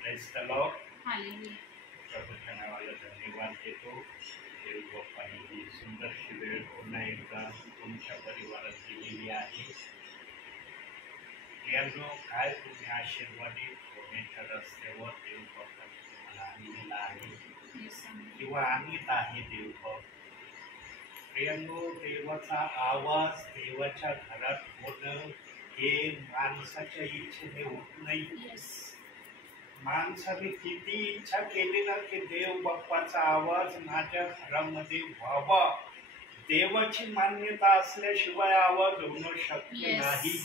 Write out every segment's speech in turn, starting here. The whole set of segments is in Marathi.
Praise the Lord. हालेलुया। प्रभूच्या नावाला धन्यवाद देतो। देव बाप्पाने ही सुंदरशी वेळ पुन्हा एकदा तुमच्या परिवारात दिलेली आहे। प्रियांनो, काय तुम्ही आशीर्वादित होण्याच्या रस्त्यावर देव बाप्पाने तुम्हाला आणलेला आहे किंवा आणीत आहे देव बाप्पा। प्रियांनो, देवाचा आवाज देवाच्या घरात होणं हे माणसाच्या इच्छेने होत नाही। माणसाने किती इच्छा केली ना की देव बाप्पाचा आवाज माझ्या घरामध्ये व्हावा, देवाची मान्यता असल्याशिवाय आवाज होणं शक्य नाही।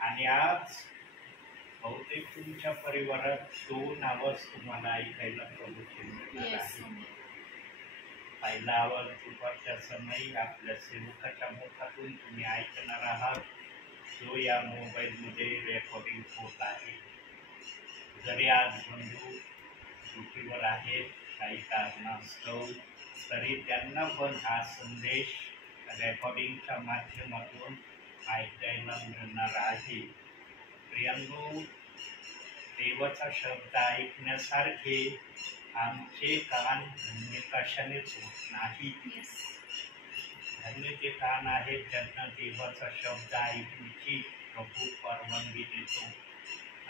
आणि आज बहुतेक तुमच्या परिवारात दोन आवाज तुम्हाला ऐकायला प्रभूचे मिळणार आहे। पहिला आवाज दुपारच्या समयी आपल्या सेवकाच्या मुखातून तुम्ही ऐकणार आहात, जो या मोबाईलमध्ये रेकॉर्डिंग होत आहे। जरी आज बंधू ड्युटीवर आहेत काही कारणास्तव, तरी त्यांना पण हा संदेश रेकॉर्डिंगच्या माध्यमातून ऐकायला मिळणार आहे। प्रियांनो, देवाचा शब्द ऐकण्यासारखे आमचे कान धन्य कशानेच होत नाही। धन्य ते कान आहेत ज्यांना देवाचा शब्द ऐकण्याची प्रभू परवानगी देतो।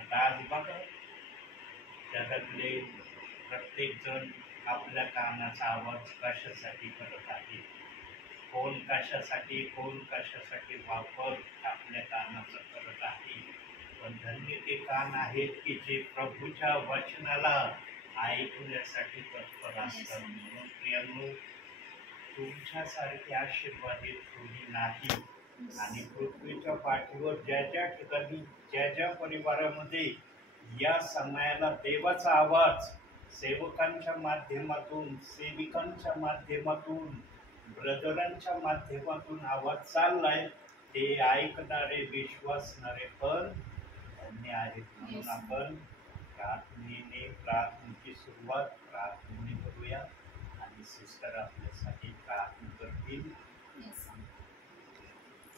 आता आज बघा, जगातले प्रत्येक जण आपल्या कानाचा आवाज कशासाठी करत आहे, कोण कशासाठी वापर आपल्या कानाचा करत आहे। पण धन्य ते कान आहेत की जे प्रभूच्या वचनाला ऐकण्यासाठी तत्पर असतात। म्हणून प्रियांनो, तुमच्यासारखे आशीर्वादित कोणी नाही। आणि पृथ्वीच्या पाठीवर ज्या ठिकाणी ज्या परिवारामध्ये या समयाला देवाचा आवाज सेवकांच्या माध्यमातून, सेविकांच्या माध्यमातून, ब्रदरांच्या माध्यमातून आवाज चाललाय, ते ऐकणारे विश्वासणारे पण धन्य आहेत। म्हणून आपण प्रार्थनेची सुरुवात प्रार्थनेने करूया आणि सिस्टर आपल्यासाठी प्रार्थना करतील।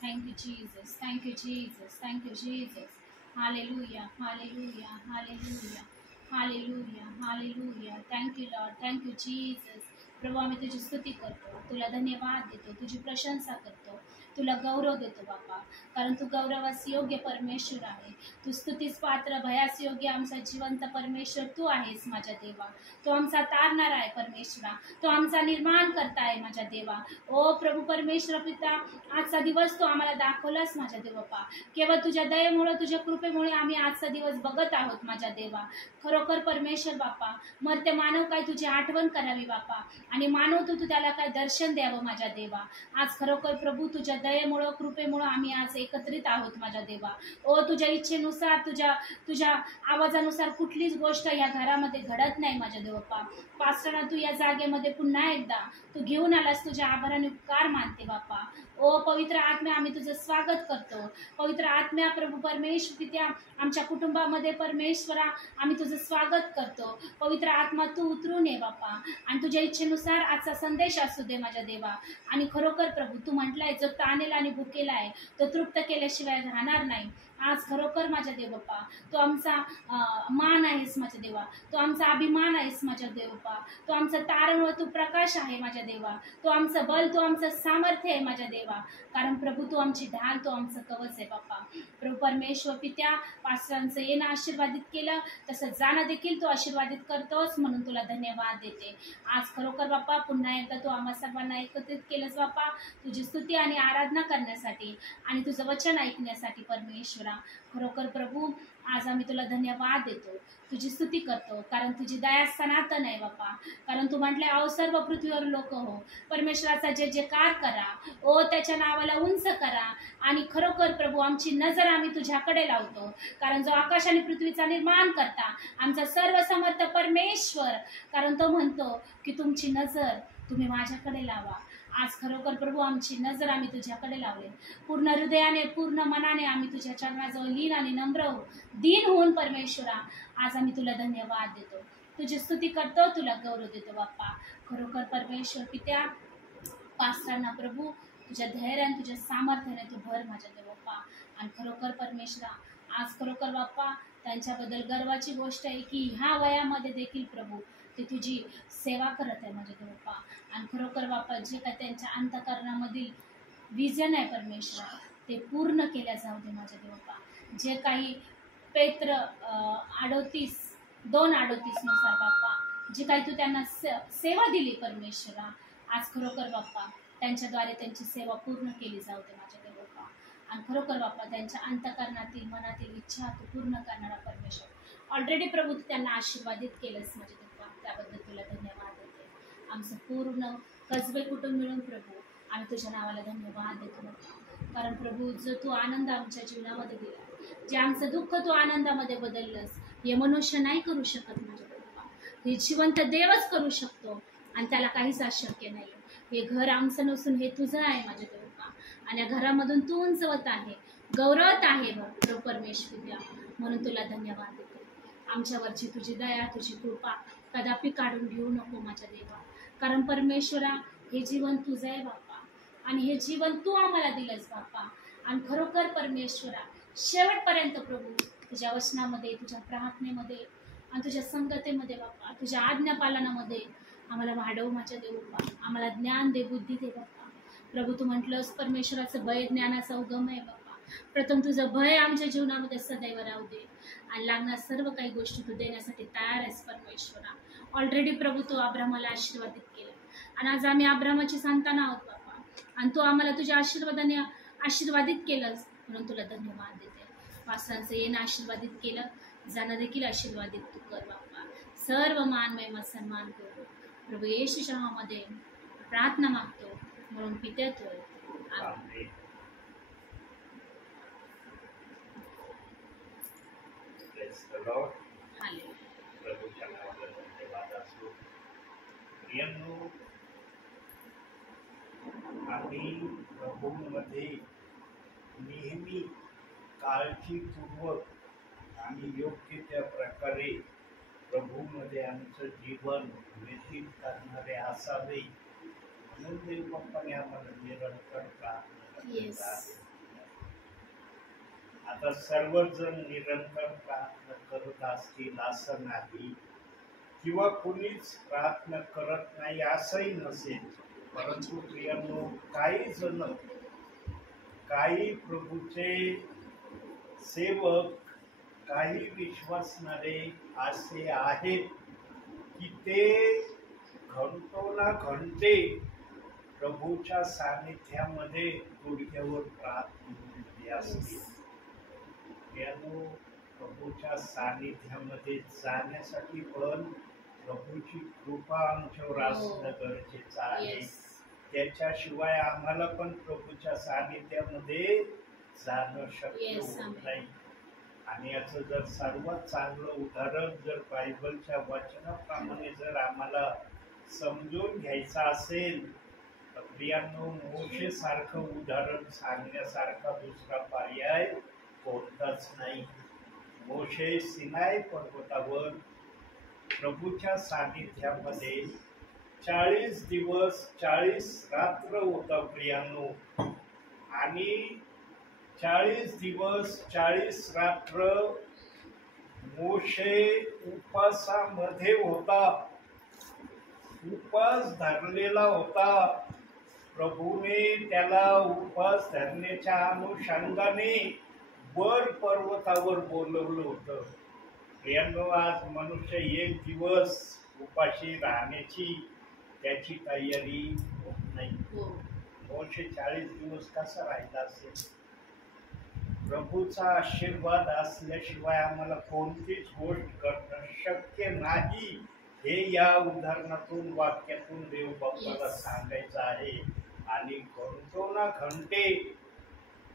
Thank you, Jesus. Thank you, Jesus. Thank you, Jesus. Hallelujah. Hallelujah. Hallelujah. Hallelujah. Hallelujah. Thank you, Lord. Thank you, Jesus. प्रभू, आम्ही तुझी स्तुती करतो, तुला धन्यवाद देतो, तुझी प्रशंसा करतो, तुला गौरव देतो बापा, कारण तू गौरवास योग्य परमेश्वर आहे। तू स्तुतीस पात्र, भयास योग्य आमचा जिवंत परमेश्वर तू आहेस माझ्या देवा। तो आमचा तारणारा आहे परमेश्वरा, तो आमचा निर्माण करता आहे माझ्या देवा। ओ प्रभू परमेश्वर पिता, आजचा दिवस तू आम्हाला दाखवलास माझ्या देवपा। केवळ तुझ्या दयेमुळे, तुझ्या कृपेमुळे आम्ही आजचा दिवस बघत आहोत माझ्या देवा। खरोखर परमेश्वर बापा, मर्त्य मानव काय तुझी आठवण करावी बापा, आणि मानव तू त्याला काय दर्शन द्यावं माझ्या देवा। आज खरोखर प्रभू तुझ्या दयेमुळं, कृपेमुळं आम्ही आज एकत्रित आहोत माझ्या देवा। ओ तुझ्या इच्छेनुसार, तुझ्या आवाजानुसार कुठलीच गोष्ट या घरामध्ये घडत नाही माझ्या देवपा। पास्टरांना तू या जागेमध्ये पुन्हा एकदा तू घेऊन आलास, तुझ्या आभाराने उपकार मानते बापा। ओ पवित्र आत्म्या, आम्ही तुझं स्वागत करतो। पवित्र आत्म्या प्रभू परमेश्वर पित्या, आमच्या कुटुंबामध्ये परमेश्वरा आम्ही तुझं स्वागत करतो। पवित्र आत्मा तू उतरून ये बापा, आणि तुझ्या इच्छेनुसार आजचा संदेश असू दे माझ्या देवा। आणि खरोखर प्रभू तू म्हटलाय, जो तानेला आणि भुकेला आहे तो तृप्त केल्याशिवाय राहणार नाही। आज खरोखर माझ्या देव बापा, तो आमचा मान आहेस माझ्या देवा, तो आमचा अभिमान आहेस माझ्या देवपा, तो आमचा तारण व तू प्रकाश आहे माझ्या देवा, तो आमचं बल, तो आमचं सामर्थ्य आहे माझ्या देवा। कारण प्रभू तू आमची ढाल, तो आमचं कवच आहे बापा। प्रभू परमेश्वर पित्या, पास्टरांचं येणं आशीर्वादित केलं, तसं जाणं देखील तू आशीर्वादित करतोस, म्हणून तुला धन्यवाद देते। आज खरोखर बापा पुन्हा एकदा तू आम्हा सर्वांना एकत्रित केलंस बापा, तुझी स्तुती आणि आराधना करण्यासाठी आणि तुझं वचन ऐकण्यासाठी परमेश्वरा। खरोखर प्रभू आज आम्ही तुला धन्यवाद देतो, तुझी स्तुती करतो, कारण तुझी दया सनातन आहे बापा। कारण तू म्हटले, अहो सर्व पृथ्वीवर लोक हो, परमेश्वराचा जय जयकार करा, ओ त्याच्या नावाला उंच करा। आणि खरोखर प्रभू आमची नजर आम्ही तुझ्याकडे लावतो, कारण जो आकाश आणि पृथ्वीचा निर्माण करता आमचा सर्व समर्थ परमेश्वर, कारण तो म्हणतो की तुमची नजर तुम्ही माझ्याकडे लावा। आज खरोखर प्रभू आमची नजर आम्ही तुझ्याकडे लावले, पूर्ण हृदयाने, पूर्ण मनाने आम्ही तुझ्या चरणाजवळ लीन आणि नम्र दीन होऊन परमेश्वरा आज आम्ही तुला धन्यवाद देतो, तुझी स्तुती करतो, तुला गौरव देतो बाप्पा। खरोखर परमेश्वर पित्या, पास्टरांना प्रभू तुझ्या धैर्याने, तुझ्या सामर्थ्याने तू भर माझ्या देव बाप्पा। आणि खरोखर परमेश्वरा आज खरोखर बाप्पा त्यांच्याबद्दल गर्वाची गोष्ट आहे की ह्या वयामध्ये देखील प्रभू ते तुझी सेवा करत आहे माझ्या बाप्पा. आणि खरोखर बाप्पा जे काय त्यांच्या अंतःकरणामधील विजन आहे परमेश्वर ते पूर्ण केल्या जाऊ दे माझ्या बाप्पा. जे काही पेत्र 2:38 नुसार बाप्पा जी काही तू त्यांना सेवा दिली परमेश्वरा, आज खरोखर बाप्पा त्यांच्याद्वारे त्यांची सेवा पूर्ण केली जाऊ दे माझ्या बाप्पा. आणि खरोखर बाप्पा त्यांच्या अंतःकरणातील मनातील इच्छा तू पूर्ण करणारा परमेश्वर. ऑलरेडी प्रभू तू त्यांना आशीर्वादित केलंस माझे बाप्पा, त्याबद्दल तुला धन्यवाद देते. आमचं पूर्ण कसबे कुटुंब मिळून प्रभू आम्ही तुझ्या नावाला धन्यवाद देतो बाप्पा. कारण प्रभू जो तू आनंद आमच्या जीवनामध्ये दिला, जे आमचं दुःख तू आनंदामध्ये बदललंस, हे मनुष्य नाही करू शकत माझ्या बाप्पा. हे जिवंत देवच करू शकतो आणि त्याला काहीच अशक्य नाही. हे घर आमचं नसून हे तुझं आहे माझ्या बाप्पा. आणि या घरामधून तू उंचवत आहे, गौरवत आहे प्रभू परमेश्वर, म्हणून तुला धन्यवाद देते. आमच्यावरची तुझी दया तुझी कृपा कदापि काढून घेऊ नको माझ्या देवा. कारण परमेश्वरा हे जीवन तुझं आहे बाप्पा आणि हे जीवन तू आम्हाला दिलंस बाप्पा. आणि खरोखर परमेश्वरा शेवटपर्यंत प्रभू तुझ्या वचनामध्ये तुझ्या प्रार्थनेमध्ये आणि तुझ्या संगतेमध्ये बाप्पा तुझ्या आज्ञापालनामध्ये आम्हाला वाढव माझ्या देव बाप्पा. आम्हाला ज्ञान दे, बुद्धी दे बाप्पा. प्रभू तू म्हटलंस परमेश्वराचं भय ज्ञानाचा उगम आहे बाप्पा. प्रथम तुझं भय आमच्या जीवनामध्ये सदैव राहू दे आणि लागणार सर्व काही गोष्टी तू देण्यासाठी तयार आहेस परमेश्वरा. ऑलरेडी प्रभू तू अब्रामाला आशीर्वादित केलं आणि आज आम्ही अब्रामाची संतान आहोत बाप्पा. आणि तू आम्हाला तुझ्या आशीर्वादाने आशीर्वादित केलंस म्हणून तुला धन्यवाद देते. वासरांचं येणं आशीर्वादित केलं, जाणं देखील आशीर्वादित तू कर बाप्पा. सर्व मान महिमा सन्मान करू प्रभू येशूच्या नावामध्ये प्रार्थना मागतो म्हणून पितेतोय. आमेन. प्रभूच्या नावाला धन्यवाद असो. प्रियांनो, आम्ही प्रभूमध्ये नेहमी काळजीपूर्वक आणि योग्य त्या प्रकारे प्रभूमध्ये आमचं जीवन व्यतीत करणारे असावे म्हणून देव बाप्पाने आम्हाला निरंतर प्रार्थना केली आहे. आता सर्वजण निरंतर प्रार्थना करत असतील असं नाही, किंवा कुणीच प्रार्थना करत नाही असंही नसेल. परंतु प्रियांनो, काही जण, काही प्रभूचे सेवक, काही विश्वासणारे असे आहेत की ते घंटोना घंटे प्रभूच्या सानिध्यामध्ये गुडघ्यावर प्रार्थना असतील. यानो, प्रभूच्या सानिध्यामध्ये जाण्यासाठी पण प्रभूची कृपा आमच्यावर असणं गरजेचं आहे. त्याच्याशिवाय आम्हाला पण प्रभूच्या सानिध्यामध्ये जाणं शक्य होत नाही. आणि याचं जर सर्वात चांगलं उदाहरण जर बायबलच्या वचनाप्रमाणे जर आम्हाला समजून घ्यायचं असेल तर प्रियांनो, मोशे सारखं उदाहरण सांगण्यासारखा दुसरा पर्याय कोणताच नाही. मोशे सिनाई पर्वतावर प्रभूच्या सानिध्यामध्ये 40 दिवस 40 रात्र होता प्रियांनो. आणि 40 दिवस 40 रात्र मोशे उपासामध्ये होता, उपास धरलेला होता. प्रभूने त्याला उपास धरण्याच्या अनुषंगाने वर पर्वतावर बोलवलं होतं. प्रियांनो, आज मनुष्य 1 दिवस उपाशी राहण्याची त्याची तयारी होत नाही. मोशे 40 दिवस कसा राहिला असेल? प्रभूचा आशीर्वाद असल्याशिवाय आम्हाला कोणतीच गोष्ट करणं शक्य नाही, हे या उदाहरणातून, वाक्यातून देव बाप्पाला सांगायचं आहे. आणि घंटोना घंटे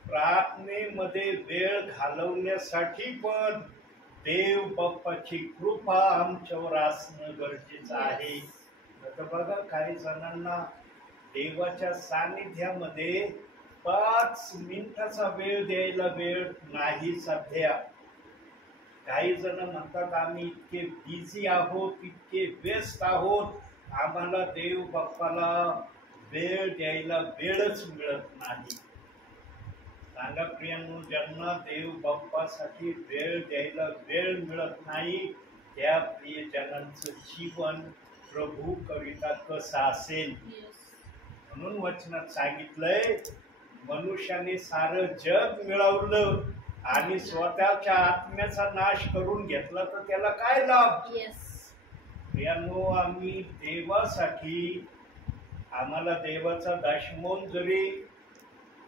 प्रार्थनेमध्ये वेळ घालवण्यासाठी पण देव बाप्पाची कृपा आमच्यावर असणं गरजेचं आहे. आता बघा, काही जणांना देवाच्या सानिध्यामध्ये 5 मिनिटाचा वेळ द्यायला वेळ नाही सध्या. काही जण म्हणतात आम्ही इतके बिझी आहोत, इतके व्यस्त आहोत, आम्हाला देव बाप्पाला वेळ द्यायला वेळच मिळत नाही. सांगा प्रियांनो, ज्यांना देव बाप्पासाठी वेळ द्यायला वेळ मिळत नाही त्या प्रियजनांचं जीवन प्रभू कविता कसं असेल. म्हणून वचनात सांगितलंय, मनुष्याने सारं जग मिळवलं आणि स्वतःच्या आत्म्याचा नाश करून घेतला तर त्याला काय लाभ. प्रियांनो, आम्ही देवासाठी, आम्हाला देवाचा दशमोल जरी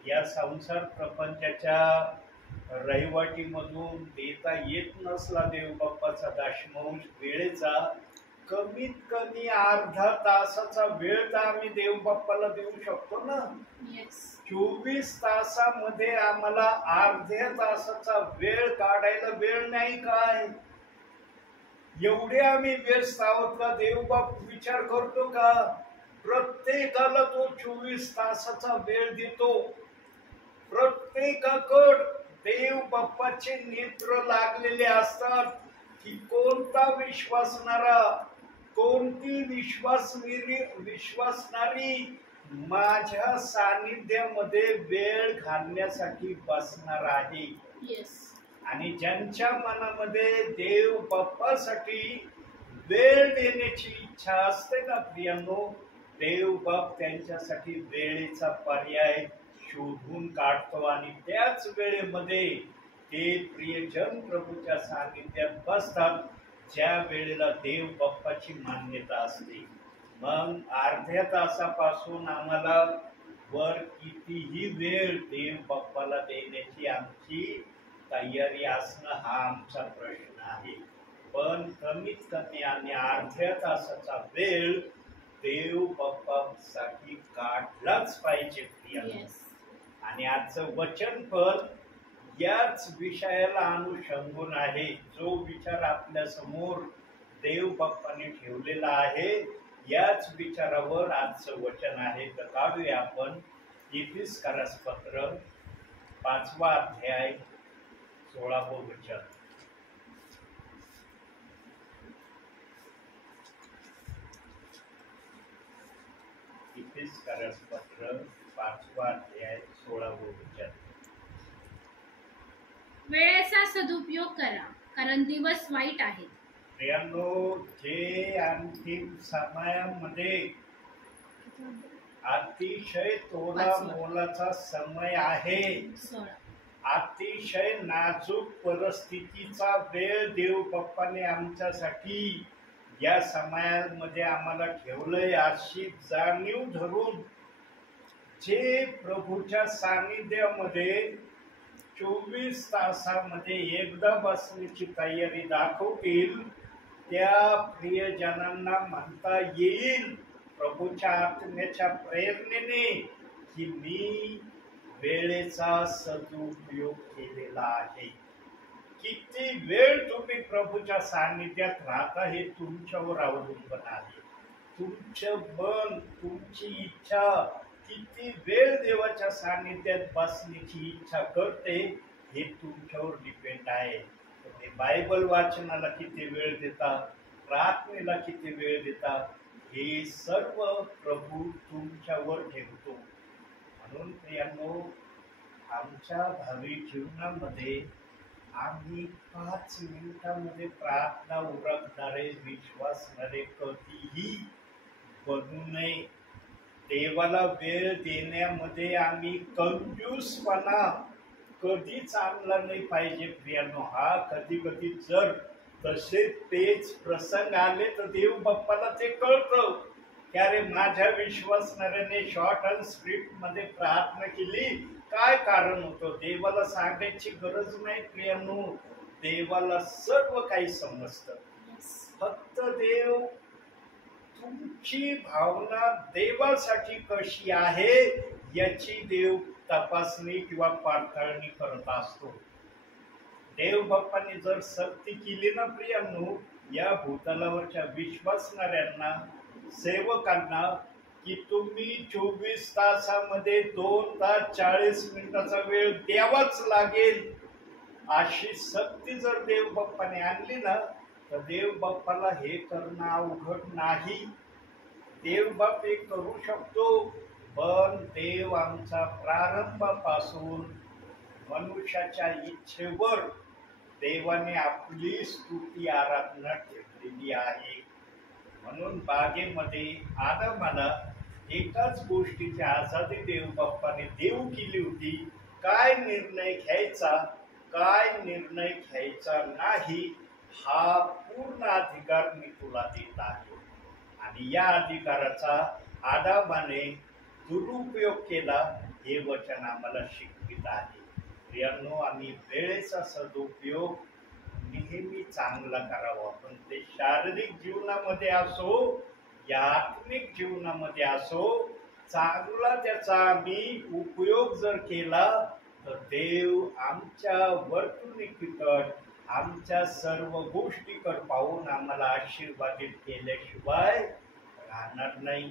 या संसार प्रपंचाच्या रहिवाटीमधून देता येत नसला, देव बाप्पाचा दशमांश वेळेचा, कमीत कमी अर्धा तासाचा वेळ तर आम्ही देव बाप्पाला देऊ शकतो ना. 24 तासामध्ये आम्हाला अर्ध्या तासाचा वेळ काढायला वेळ नाही काय? एवढे आम्ही व्यस्त आहोत का? देव बाप विचार करतो का? प्रत्येकाला तो 24 तासाचा वेळ देतो. प्रत्येकाकडे देव बाप्पाचे नेत्र लागलेले असतात की कोणता विश्वासणारा, कोणती विश्वासणारी माझ्या सानिध्यामध्ये वेळ घालण्यासाठी बसणार आहे. आणि ज्यांच्या मनामध्ये देव बाप्पासाठी वेळ देण्याची इच्छा असते ना प्रियांनो, देव बाप त्यांच्यासाठी वेळेचा पर्याय शोधून काढतो आणि त्याच वेळेमध्ये ते प्रियजन प्रभूच्या सानिध्यात बसतात ज्या वेळेला देव बाप्पाची मान्यता असते. मग अर्ध्या तासापासून आम्हाला वर कितीही वेळ देव बाप्पाला देण्याची आमची तयारी असणं हा आमचा प्रश्न आहे. पण कमीत कमी आम्ही अर्ध्या तासाचा वेळ देव बाप्पासाठी काढलाच पाहिजे. आणि आजचं वचन पण याच विषयाला अनुषंगून आहे. जो विचार आपल्या समोर देव बाप्पाने ठेवलेला आहे याच विचारावर आजचं वचन आहे. तर काढूया आपण इफिसकारास पत्र 5वा अध्याय 16वं वचन. इफिसकारास पत्र 5वा अध्याय 16वं वचन. वेळेचा सदुपयोग करा, कारण दिवस वाईट आहेत. प्रियांनो, जे अंतिम समयामध्ये अतिशय तोला मोलाचा समय आहे, अतिशय नाजूक परिस्थितीचा वेळ देव बाप्पाने आमच्यासाठी या समयामध्ये आम्हाला ठेवलंय, अशी जाणीव धरून जे प्रभूच्या सानिध्यामध्ये 24 तासामध्ये एकदा बसण्याची तयारी दाखवतील त्या प्रियजनांना म्हणता येईल प्रभूच्या आत्म्याच्या प्रेरणेने की मी वेळेचा सदुपयोग केलेला आहे. किती वेळ तुम्ही प्रभूच्या सानिध्यात राहता हे तुमच्यावर अवलंबून आहे. तुमचं मन, तुमची इच्छा किती वेळ देवाच्या सानिध्यात बसण्याची इच्छा करते हे तुमच्यावर डिपेंड आहे. तुम्ही बायबल वाचनाला किती वेळ देता, प्रार्थनेला किती वेळ देता, हे सर्व प्रभू तुमच्यावर ठेवतो. म्हणून प्रियांनो, आमच्या भावी जीवनामध्ये आम्ही 5 मिनिटांमध्ये प्रार्थना उरकणारे, विश्वासणारे कधीही बनू नये. देवाला वेळ देण्यामध्ये आम्ही कंजूसपणा कधीच आणला नाही पाहिजे प्रियांनो. हा कधी कधी जर तसे तेच प्रसंग आले तर देव बाप्पाला ते कळतं की अरे माझ्या विश्वासणाऱ्याने शॉर्ट अँड स्क्रिप्ट मध्ये प्रार्थना केली, काय कारण होतं. देवाला सांगायची गरज नाही प्रियांनो, देवाला सर्व काही समजतं. फक्त देव तुमची भावना देवासाठी कशी आहे याची देव तपासणी किंवा पडताळणी करत असतो. देव बाप्पाने जर सक्ती केली ना प्रियांनो या भूतलावरच्या विश्वासणाऱ्यांना, सेवकांना, की तुम्ही 24 तासामध्ये 2 तास 40 मिनिटाचा वेळ द्यावाच लागेल, अशी सक्ती जर देव बाप्पाने आणली ना तर देव बाप्पाला हे करणं अवघड नाही. देव बाप हे करू शकतो. पण देव आमचा प्रारंभापासून मनुष्याच्या इच्छेवर देवाने आपली स्तुती आराधना ठेवलेली आहे. म्हणून बागेमध्ये आदामाला एकाच गोष्टीची आझादी देव बाप्पाने देऊ केली होती. काय निर्णय घ्यायचा, काय निर्णय घ्यायचा नाही, हा पूर्ण अधिकार मी तुला देत आहे. आणि या अधिकाराचा आदामाने दुरुपयोग केला हे वचन आम्हाला शिकवित आहे. प्रियांनो, आम्ही वेळेचा सदुपयोग नेहमी चांगला करावा. पण ते शारीरिक जीवनामध्ये असो या आत्मिक जीवनामध्ये असो, चांगला त्याचा आम्ही उपयोग जर केला तर देव आमच्या वर्तणुकीकडे, आमच्या सर्व गोष्टीकडे पाहून आम्हाला आशीर्वादित केल्याशिवाय राहणार नाही.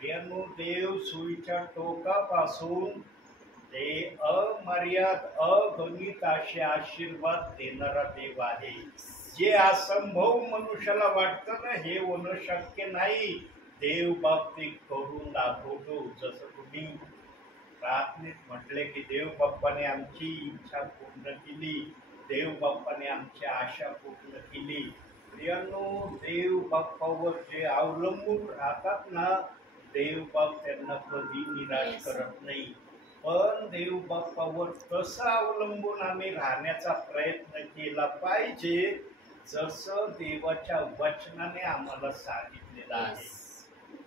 प्रियांनो, देव सुईच्या टोकापासून ते अमर्याद अगणित असे आशीर्वाद देणारा देव आहे. जे असंभव मनुष्याला वाटतं ना, हे होणं शक्य नाही, देव बाबतीत करून दाखवतो. जसं तुम्ही प्रार्थनेत म्हटले की देव बाप्पाने आमची इच्छा पूर्ण केली, देव बाप्पाने आमची आशा पूर्ण केली. प्रियांनो, देव बाप्पावर जे अवलंबून राहतात ना, देव बाप त्यांना कधी निराश करत नाही. पण देव बाप्पावर कसं अवलंबून आम्ही राहण्याचा प्रयत्न केला पाहिजे, जसं देवाच्या वचनाने आम्हाला सांगितलेलं आहे.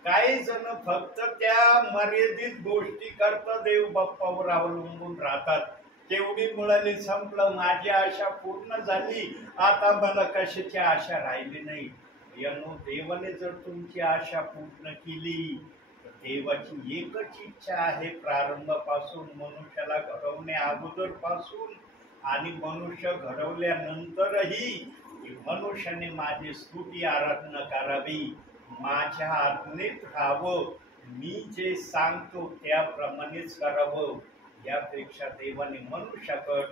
काही जण फक्त त्या मर्यादित गोष्टी करता देव बाप्पावर अवलंबून राहतात. तेवढी मिळाली, संपलं, माझी आशा पूर्ण झाली, आता मला कशाची आशा राहिली नाही. यानो, देवाने जर तुमची आशा पूर्ण केली, देवाची एकच इच्छा आहे, प्रारंभापासून मनुष्याला घडवण्या अगोदर पासून आणि मनुष्य घडवल्यानंतरही, की मनुष्याने माझी स्तुती आराधना करावी, माझ्या आज्ञेत राहावं, मी जे सांगतो त्याप्रमाणेच करावं. यापेक्षा देवाने मनुष्याकडे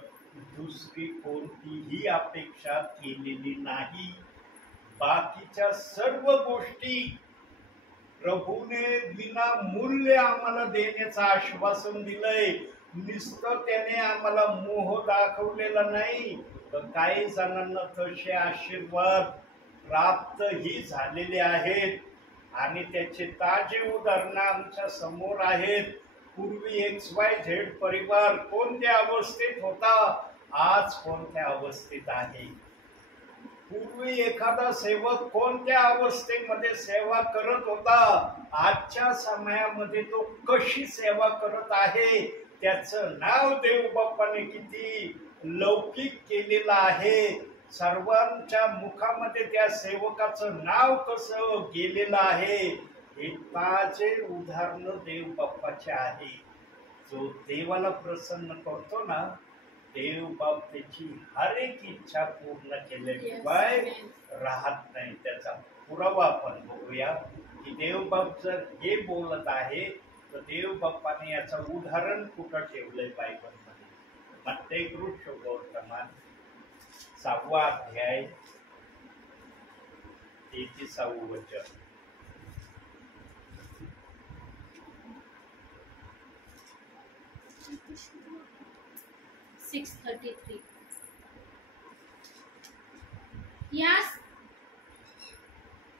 दुसरी कोणतीही अपेक्षा केलेली नाही. बाकीच्या सर्व गोष्टी प्रभूने विना मूल्य आम्हाला देण्याचं आश्वासन दिलंय. नुसतं त्याने आम्हाला मोह दाखवलेला नाही, तर काही जणांना तसे आशीर्वाद प्राप्तही झालेले आहेत आणि त्याचे ताजे उदाहरणं आमच्या समोर आहेत. पूर्वी XYZ परिवार कोणत्या अवस्थेत होता, आज कोणत्या अवस्थेत आहे. पूर्वी एखादा सेवक कोणत्या अवस्थेमध्ये सेवा करत होता, आजच्या समयामध्ये तो कशी सेवा करत आहे, त्याचं नाव देव बाप्पाने किती लौकिक केलेलं आहे. सर्वांच्या मुखामध्ये त्या सेवकाचं नाव कसं गेलेलं आहे, हे ताजे उदाहरण देव बाप्पाचे आहे. जो देवाला प्रसन्न करतो ना, देव बाप त्याची हर एक इच्छा पूर्ण केल्याशिवाय राहत नाही. त्याचा पुरावा आपण बघूया की देव बाप जर हे बोलत आहे तर देव बाप्पाने याचं उदाहरण कुठं ठेवलंय बायबलमध्ये. मत्ती शुभवर्तमान 6वा अध्याय 33वे वचन. यास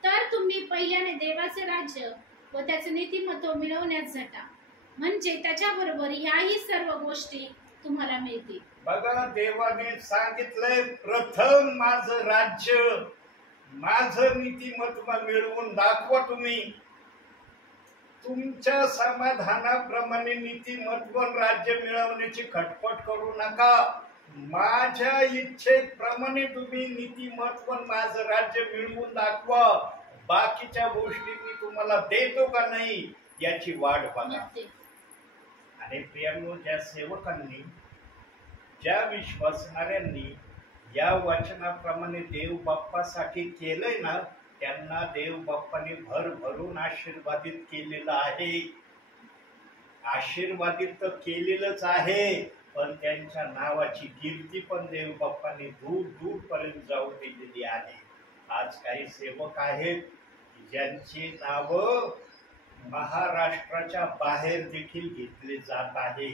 तर तुम्ही पहिल्याने देवाचे राज्य व त्याचे नीतिमत्व मिळवण्यात झटा, म्हणजे त्याच्याबरोबर याही सर्व गोष्टी तुम्हाला मिळतील. बघा, देवाने सांगितलंय प्रथम माझं राज्य, माझं नीतिमत्व मिळवून दाखवा. तुम्ही तुमच्या समाधानाप्रमाणे नीतिमत्व राज्य मिळवण्याची खटपट करू नका. माझ्या इच्छेप्रमाणे तुम्ही नीतिमत्व माझं राज्य मिळवून दाखवा. बाकीच्या गोष्टी मी तुम्हाला देतो का नाही याची वाट बघा. आणि प्रियांनो, ज्या सेवकांनी, ज्या विश्वासणाऱ्यांनी या वचनाप्रमाणे देव बाप्पासाठी केलंय ना, त्यांना देव बाप्पाने भरभरून आशीर्वादित केलेलं आहे. आशीर्वादित तर केलेलंच आहे, पण त्यांच्या नावाची कीर्ती पण देव बाप्पाने दूर दूर पर्यंत जाऊ दिलेली आहे. आज काही सेवक आहेत ज्यांची नाव महाराष्ट्राच्या बाहेर देखील घेतले जात आहे.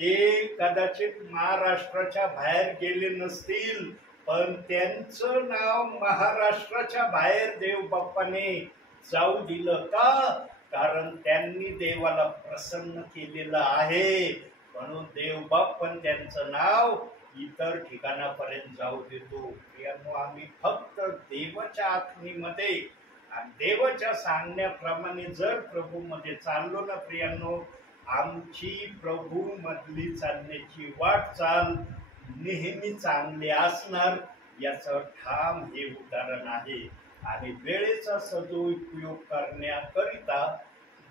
ते कदाचित महाराष्ट्राच्या बाहेर गेले नसतील, पण त्यांचं नाव महाराष्ट्राच्या बाहेर देव बाप्पाने जाऊ दिलं का? कारण त्यांनी देवाला प्रसन्न केलेलं आहे, म्हणून देव बाप्पन त्यांचं नाव इतर ठिकाणापर्यंत जाऊ देतो. प्रियांनो, आम्ही फक्त देवाच्या आखणीमध्ये आणि देवाच्या सांगण्याप्रमाणे जर प्रभू मध्ये चाललो ना प्रियांनो, आमची प्रभू मधली चालण्याची वाटचाल नेहमी चांगली असणार, याचं ठाम हे उदाहरण आहे. आणि वेळेचा सदुपयोग करण्याकरिता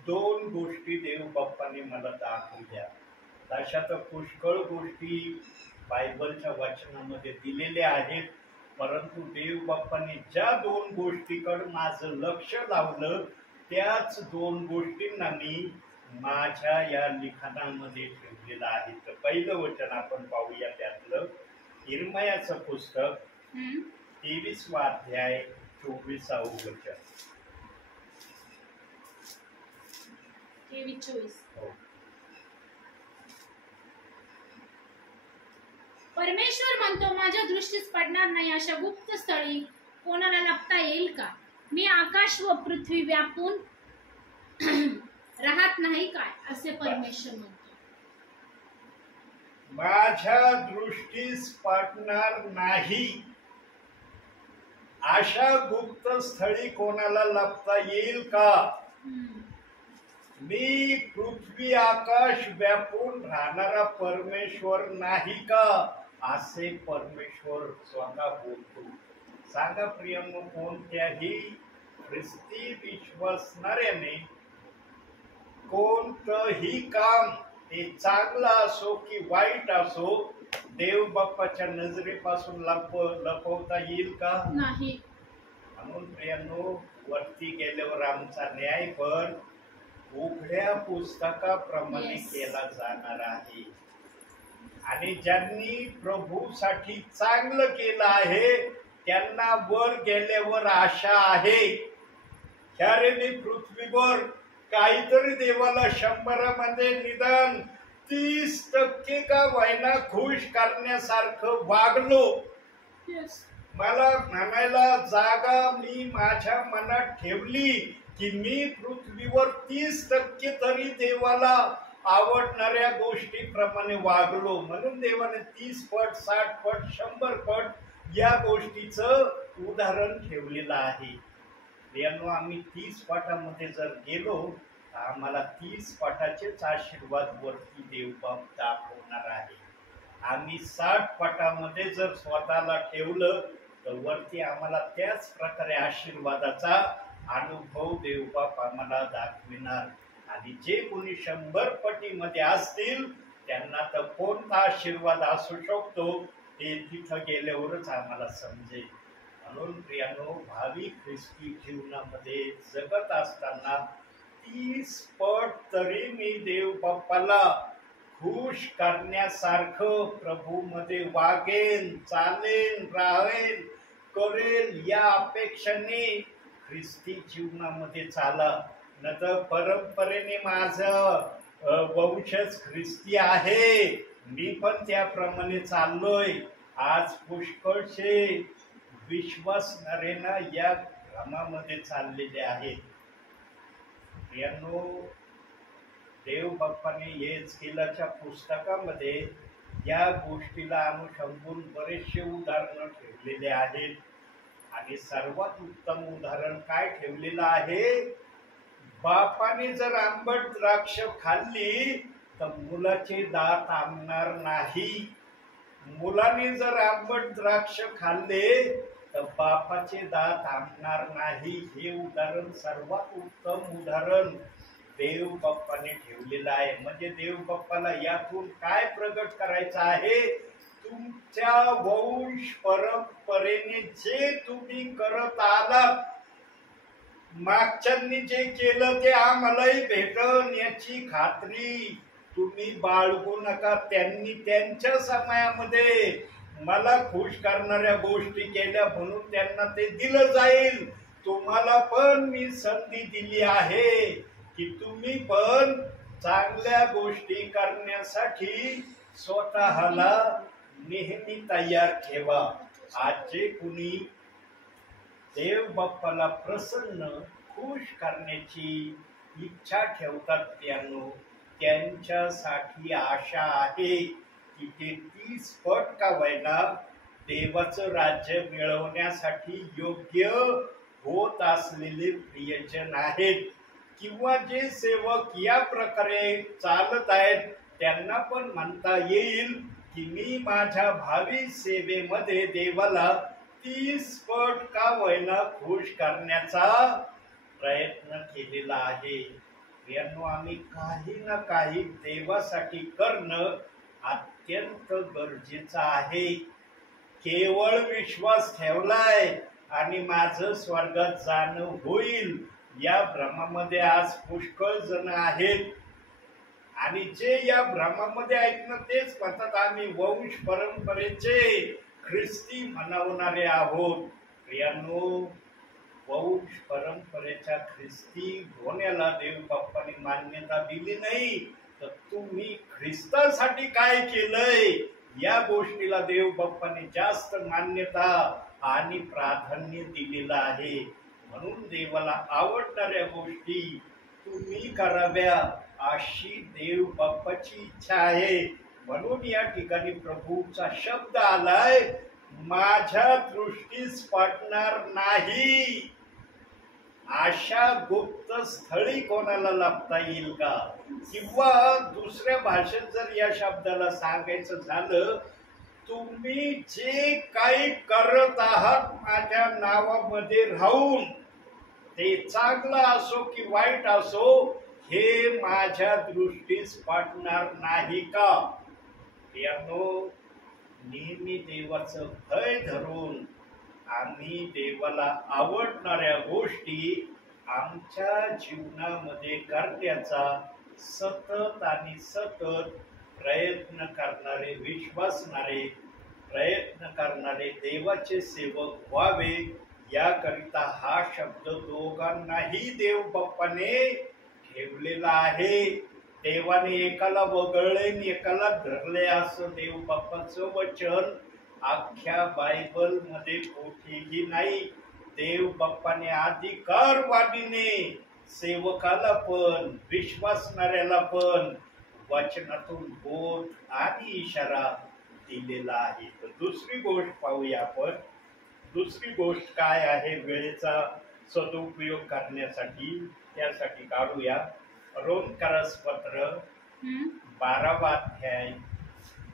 2 गोष्टी देव बाप्पाने मला दाखवल्या. तशा तर पुष्कळ गोष्टी बायबलच्या वचनामध्ये दिलेल्या आहेत, परंतु देव बाप्पाने ज्या 2 गोष्टीकडे माझं लक्ष लावलं त्याच 2 गोष्टींना मी माझ्या या लिखाणामध्ये ठेवलेलं आहे. तर पहिलं वचन आपण पाहूया त्यातलं, इर्मयाचं पुस्तक 23वा अध्याय 24व वचन. 23-24. परमेश्वर म्हणतो, माझ्या दृष्टीस पडणार नाही अशा गुप्त स्थळी कोणाला लपता येईल का? मी आकाश व पृथ्वी व्यापून राहत नाही काय, असे परमेश्वर म्हणतो. माझ्या दृष्टीस पडणार नाही अशा गुप्त स्थळी कोणाला लपता येईल का? मी पृथ्वी आकाश व्यापून राहणारा परमेश्वर नाही का, असे परमेश्वर स्वतः बोलतो. सांगा प्रियांनो, कोणत्याही ख्रिस्ती विश्वासणाऱ्याने कोणतंही काम ते चांगलं असो की वाईट असो, देव बाप्पाच्या नजरेपासून लपवता येईल का? नाही. म्हणून प्रियांनो, वरती गेल्यावर आमचा न्याय पण उघड्या पुस्तकाप्रमाणे केला जाणार आहे. आणि ज्यांनी प्रभूसाठी चांगलं केलं आहे त्यांना वर गेल्यावर आशा आहे. ह्यारे मी पृथ्वीवर काहीतरी देवाला 100मध्ये निदान 30% का व्हायना खुश करण्यासारखं वागलो. मला म्हणायला जागा मी माझ्या मनात ठेवली की मी पृथ्वीवर 30% तरी देवाला आवडणाऱ्या गोष्टीप्रमाणे वागलो, म्हणून देवाने 30 पट 60 पट 100 पट या गोष्टीचं उदाहरण ठेवलेलं आहे. यानो आम्ही 30 पटामध्ये जर गेलो तर आम्हाला 30 पटाचेच आशीर्वाद वरती देवबाप दाखवणार आहे. आम्ही 60 पटामध्ये जर स्वतःला ठेवलं तर वरती आम्हाला त्याच प्रकारे आशीर्वादाचा अनुभव देवबाप आम्हाला दाखविणार. आणि जे कोणी 100 पटीमध्ये असतील त्यांना तर कोणता आशीर्वाद असू शकतो ते तिथं गेल्यावरच आम्हाला समजेल. म्हणून प्रियानो, भावी ख्रिस्ती जीवनामध्ये जगत असताना 30 पट तरी मी देव बाप्पाला खुश करण्यासारखं प्रभू मध्ये वागेन, चालेन, राहेन, करेल या अपेक्षेने ख्रिस्ती जीवनामध्ये चाला. न तर परंपरेने माझं वंशज ख्रिस्ती आहे, मी पण त्याप्रमाणे चाललोय. आज पुष्कळशे विश्वासणारे ना या भ्रमामध्ये चाललेले आहेत. देव बाप्पाने एहेजकेलाच्या पुस्तकामध्ये या गोष्टीला अनुसंबून बरेचसे उदाहरणं ठेवलेले आहेत. आणि सर्वात उत्तम उदाहरण काय ठेवलेलं आहे? बापाने जर आंबट द्राक्ष खाल्ली तर मुलाचे दात आंबणार नाही. मुलाने जर आंबट द्राक्ष खाल्ले तर बापाचे दात आंबणार नाही. हे उदाहरण सर्वात उत्तम उदाहरण देव बाप्पाने ठेवलेलं आहे. म्हणजे देव बाप्पाला यातून काय प्रगट करायचं आहे? तुमच्या वंश परंपरेने जे तुम्ही करत आलात, मागच्यांनी जे केलं ते आम्हालाही भेटन याची खात्री तुम्ही बाळगू नका. त्यांनी त्यांच्या समयामध्ये मला खुश करणाऱ्या गोष्टी केल्या म्हणून त्यांना ते दिलं जाईल. तुम्हाला पण मी संधी दिली आहे की तुम्ही पण चांगल्या गोष्टी करण्यासाठी स्वतःला नेहमी तयार ठेवा. आज जे कुणी देव बाप्पाला प्रसन्न खुश करण्याची इच्छा ठेवतात त्यांच्यासाठी आशा आहे की ते 30 पट का व्हायला देवाचं राज्य मिळवण्यासाठी योग्य होत असलेले प्रियजन आहेत, किंवा जे सेवक या प्रकारे चालत आहेत त्यांना पण म्हणता येईल की मी माझ्या भावी सेवेमध्ये देवाला 30 पट का व्हायला खुश करण्याचा प्रयत्न केलेला आहे. यांनो, आम्ही काही ना काही देवासाठी करणं अत्यंत गरजेचं आहे. केवळ विश्वास ठेवलाय आणि माझं स्वर्गात जाणं होईल या भ्रमामध्ये आज पुष्कळ जण आहेत, आणि जे या भ्रमामध्ये आहेत ना तेच म्हणतात आम्ही वंश परंपरेचे ख्रिस्ती म्हणवणारे आहोत. प्रियांनो, वंश परंपरेच्या ख्रिस्ती होण्याला देव बाप्पाने मान्यता दिली नाही, तर तुम्ही ख्रिस्तासाठी काय केलंय या गोष्टीला देव बाप्पाने जास्त मान्यता आणि प्राधान्य दिलेलं आहे. म्हणून देवाला आवडणाऱ्या गोष्टी तुम्ही कराव्या अशी देव बाप्पाची इच्छा आहे. म्हणून या ठिकाणी प्रभूचा शब्द आलाय, माझ्या दृष्टीस पडणार नाही. अशा गुप्त स्थळी कोणाला लपता येईल का? किंवा दुसऱ्या भाषेत जर या शब्दाला सांगायचं झालं, तुम्ही जे काही करत आहात माझ्या नावामध्ये राहून, ते चांगलं असो की वाईट असो, हे माझ्या दृष्टीस पडणार नाही का? यानो, नेहमी देवाचं भय धरून आम्ही देवाला आवडणाऱ्या गोष्टी आमच्या जीवनामध्ये करण्याचा सतत आणि सतत प्रयत्न करणारे, विश्वासणारे, प्रयत्न करणारे देवाचे सेवक व्हावे, याकरिता हा शब्द दोघांनाही देव बाप्पाने ठेवलेला आहे. देवाने एकाला वगळले आणि एकाला धरले असं देव बाप्पाचं वचन अख्ख्या बायबल मध्ये कुठेही नाही. देव बाप्पाने अधिकारवाणीने सेवकाला पण विश्वासणाऱ्याला पण वचनातून बोध आणि इशारा दिलेला आहे. तर दुसरी गोष्ट पाहूया आपण. दुसरी गोष्ट काय आहे वेळेचा सदुपयोग करण्यासाठी, त्यासाठी काढूया रोमकरास पत्र 12वा अध्याय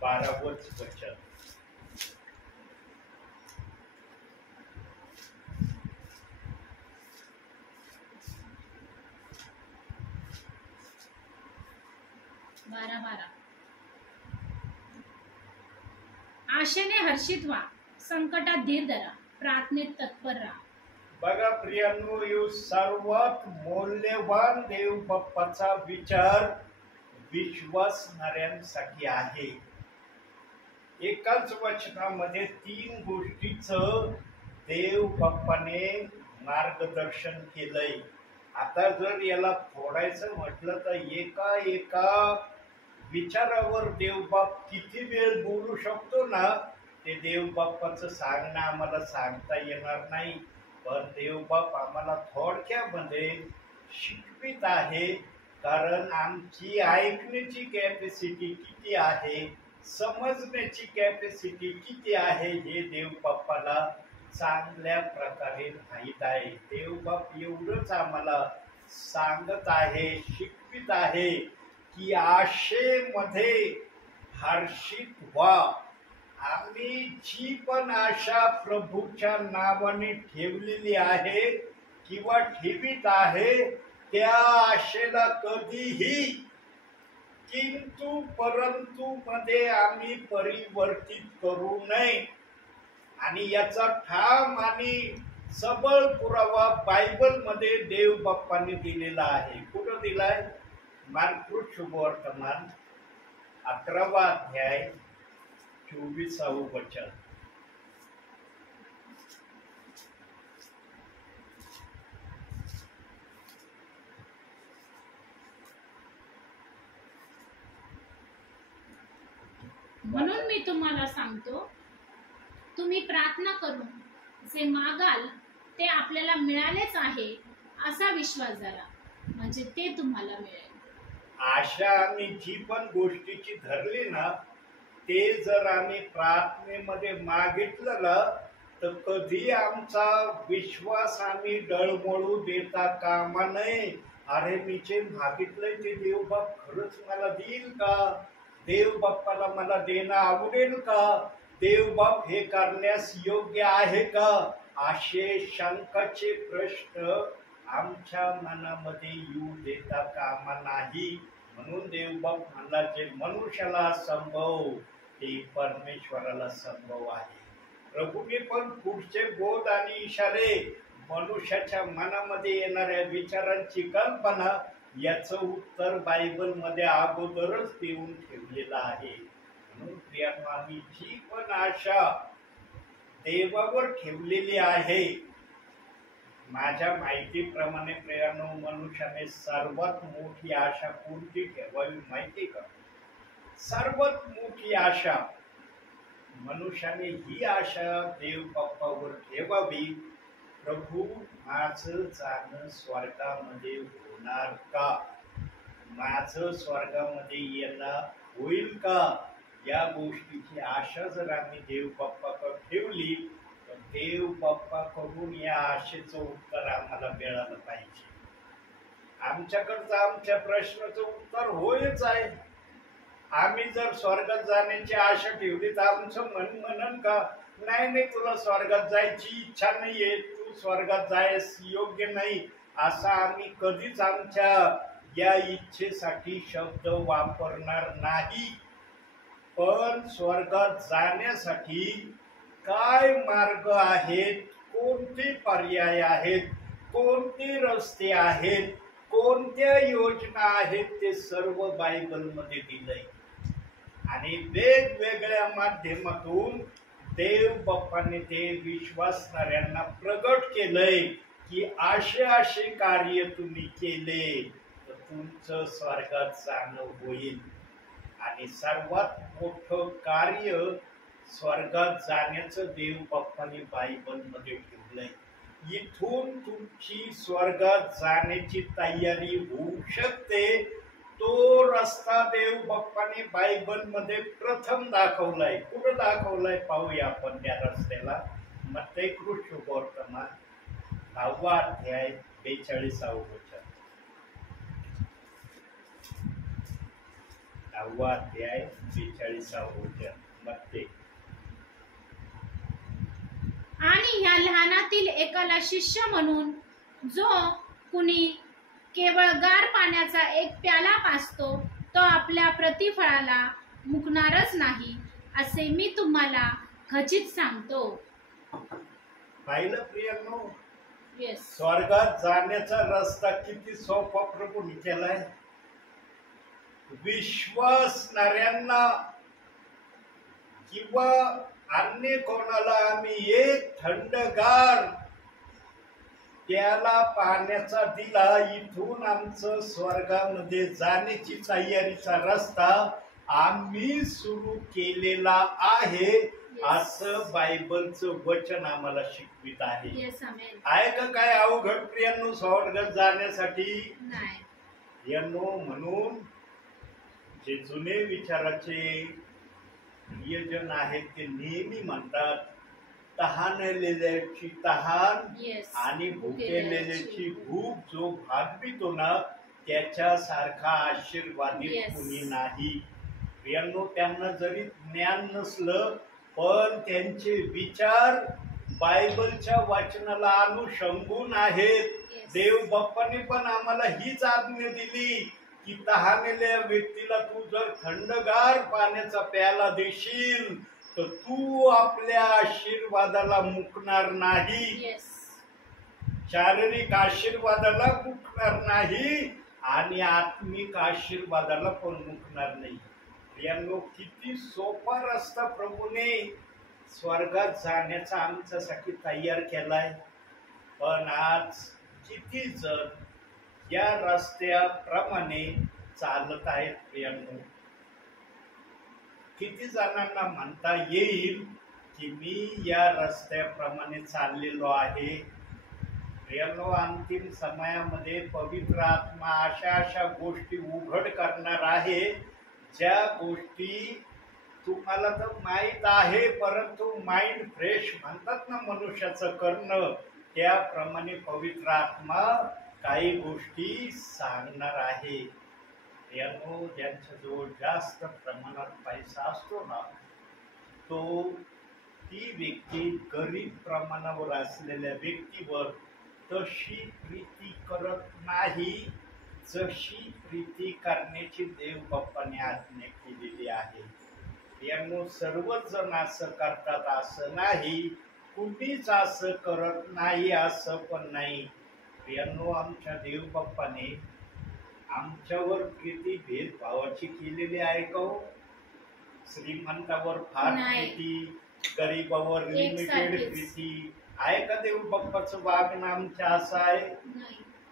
12वं वचन. आशेने हर्षित व्हा, संकटात धीर धरा, प्रार्थनेत तत्पर राहा. बघा प्रियांनो, सर्वात मौल्यवान देव बाप्पाचा विचार विश्वासणाऱ्यांसाठी आहे. एकाच वचनामध्ये 3 गोष्टीचं देव बाप्पाने मार्गदर्शन केलंय. आता जर याला फोडायचं म्हटलं तर एका विचारावर देवबाप किती वेळ बोलू शकतो ना, ते देव बाप्पाचं सांगणं आम्हाला सांगता येणार नाही. पण देवबाप आम्हाला थोडक्यामध्ये शिकवित आहे, कारण आमची ऐकण्याची कॅपॅसिटी किती आहे, समजण्याची कॅपॅसिटी किती आहे हे देव बाप्पाला चांगल्या प्रकारे माहीत आहे. देवबाप एवढंच आम्हाला सांगत आहे, शिकवित आहे की आशेमध्ये हर्षित व्हा. आम्ही जी पण आशा प्रभूच्या नावाने ठेवलेली आहे किंवा ठेवीत आहे, त्या आशेला कधीही किंतु परंतु मध्ये आम्ही परिवर्तित करू नये. आणि याचा ठाम आणि सबळ पुरावा बायबल मध्ये देव बाप्पाने दिलेला आहे. कुठं दिलाय? मार्कुस शुभवर्तमान 11वा अध्याय 24वं वचन. म्हणून मी तुम्हाला सांगतो, तुम्ही प्रार्थना करून जे मागाल ते आपल्याला मिळालेच आहे असा विश्वास धरा, म्हणजे ते तुम्हाला मिळेल. आशा आम्ही जी पण गोष्टीची धरली ना, ते जर आम्ही प्रार्थनेमध्ये मागितलं ना, तर कधी आमचा विश्वास आम्ही डळमळू देता कामा नये. अरे मी जे मागितलंय ते देव बाप खरंच मला देईल का? देव बाप्पाला मला देणं आवडेल का? देव बाप हे करण्यास योग्य आहे का? असे शंकाचे प्रश्न आमच्या मनामध्ये येऊ देता कामा नाही. म्हणून देवबाप म्हणला, जे मनुष्याला संभव ते परमेश्वराला संभव आहे. प्रभूने पण पुढचे बोध आणि इशारे, मनुष्याच्या मनामध्ये येणाऱ्या विचारांची कल्पना, याचं उत्तर बायबलमध्ये अगोदरच देऊन ठेवलेलं आहे. म्हणून प्रियांनो, आम्ही जी पण आशा देवावर ठेवलेली आहे, माझ्या माहितीप्रमाणे प्रियांनो, मनुष्याने सर्वात मोठी आशा कोणती ठेवावी माहिती का? सर्वात मोठी आशा मनुष्याने ही आशा देव बाप्पावर ठेवावी, प्रभू माझं जाणं स्वर्गामध्ये होणार का? माझं स्वर्गामध्ये येणं होईल का? या गोष्टीची आशा जर आम्ही देव बाप्पाकडे ठेवली, तर देव बाप्पाकडून या आशेचं उत्तर आम्हाला मिळालं पाहिजे. आमच्याकडचं आमच्या प्रश्नाचं उत्तर होयच आहे. आम्ही जर स्वर्गात जाण्याची आशा ठेवली तर आमचं मन म्हणन का, नाही नाही, तुला स्वर्गात जायची इच्छा नाहीये, तू स्वर्गात जायस योग्य नाही, असा आम्ही कधीच आमच्या या इच्छेसाठी शब्द वापरणार नाही. पण स्वर्गात जाण्यासाठी काय मार्ग आहेत, कोणते पर्याय आहेत, कोणते रस्ते आहेत, कोणत्या योजना आहेत, ते सर्व बायबलमध्ये दिलंय. आणि वेगवेगळ्या माध्यमातून देव बाप्पाने ते विश्वासणाऱ्यांना प्रगट केलंय की असे असे कार्य तुम्ही केले तर तुमचं स्वर्गात जाणं होईल. आणि सर्वात मोठं कार्य स्वर्गात जाण्याचं देव बाप्पाने बायबलमध्ये ठेवलंय. इथून तुमची स्वर्गात जाण्याची तयारी होऊ शकते. तो रस्ता देव बाप्पाने बायबलमध्ये प्रथम दाखवलाय. कुठं दाखवलाय पाहूया आपण त्या रस्त्याला. मत्ती शुभवर्तमान 10वा अध्याय 42वा वचन. 10वा अध्याय 42वा वचन मत्ती. आणि ह्या लहानातील एकाला शिष्य म्हणून जो कुणी केवळ गार पाण्याचा एक प्याला पाजतो तो आपल्या प्रतिफळाला मुकणारच नाही, असे मी तुम्हाला खचित सांगतो. पाहिलं प्रियांनो, येस, स्वर्गात जाण्याचा रस्ता किती सोपा प्रभूने केलाय. विश्वासणाऱ्यांना किंवा अन्य कोणाला आम्ही एक थंडगार त्याला पाण्याचा दिला, इथून आमचं स्वर्गामध्ये जाण्याची तयारीचा रस्ता आम्ही सुरू केलेला आहे, असं बायबलचं वचन आम्हाला शिकवित आहे. आहे का काय अवघड प्रियांनो स्वर्गात जाण्यासाठी? प्रियांनो, म्हणून जे जुने विचाराचे प्रियजन आहेत ते नेहमी म्हणतात, तहानलेल्याची तहान आणि भुकेलेल्याची भूक जो भागवितो ना, त्याच्यासारखा आशीर्वादित कुणी नाही. प्रियांनो, त्यांना जरी ज्ञान नसलं पण त्यांचे विचार बायबलच्या वचनाला अनुषंगून आहेत. देव बाप्पाने पण आम्हाला हीच आज्ञा दिली की तहानलेल्या व्यक्तीला तू जर थंडगार पाण्याचा प्याला देशील तर तू आपल्या आशीर्वादाला मुकणार नाही. शारीरिक आशीर्वादाला मुकणार नाही आणि आत्मिक आशीर्वादाला पण मुकणार नाही. प्रियांनो, किती सोपा रस्ता प्रभूने स्वर्गात जाण्याचा आमच्यासाठी तयार केलाय. पण आज किती जण या रस्त्याप्रमाणे चालत आहेत प्रियांनो? किती जणांना म्हणता येईल की मी या रस्त्याप्रमाणे चाललेलो आहे? प्रियांनो, अंतिम समयामध्ये पवित्र आत्मा अशा गोष्टी उघड करणार आहे, ज्या गोष्टी तुम्हाला तर माहित आहे, परंतु माइंड फ्रेश म्हणतात ना मनुष्याचं करणं, त्याप्रमाणे पवित्र आत्मा काही गोष्टी सांगणार आहे. प्रियांनो, ज्यांच्याजवळ जास्त प्रमाणात पैसा असतो ना, तो ती व्यक्ती गरीब प्रमाणावर असलेल्या व्यक्तीवर तशी प्रीती करत नाही जशी प्रीती करण्याची देव बाप्पाने आज्ञा केलेली आहे. यामुळे सर्वच जण असं करतात असं नाही, कुणीच असं करत नाही असं पण नाही. यानो, आमच्या देव बाप्पाने आमच्यावर प्रीती भेदभावाची केलेली आहे का हो? श्रीमंतावर फार प्रीती, गरीबावर लिमिटेड प्रीती आहे का देव बाप्पाचं वागणं आमच्या असं आहे?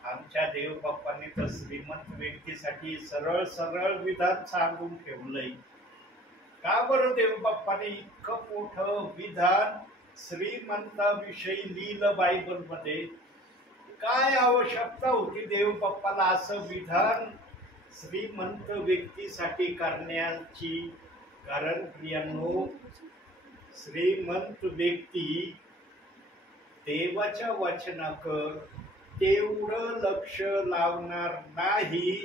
आमच्या देव बाप्पाने तर श्रीमंत व्यक्तीसाठी सरळ सरळ विधान सांगून ठेवलंय. का बरं देव बाप्पाने इतकं मोठं विधान श्रीमंताविषयी लिहिलं बायबल मध्ये? काय आवश्यकता होती देव बाप्पाला असं विधान श्रीमंत व्यक्तीसाठी करण्याची? कारण प्रियांनो, श्रीमंत व्यक्ती देवाच्या वचनाकडे तेवढं लक्ष लावणार नाही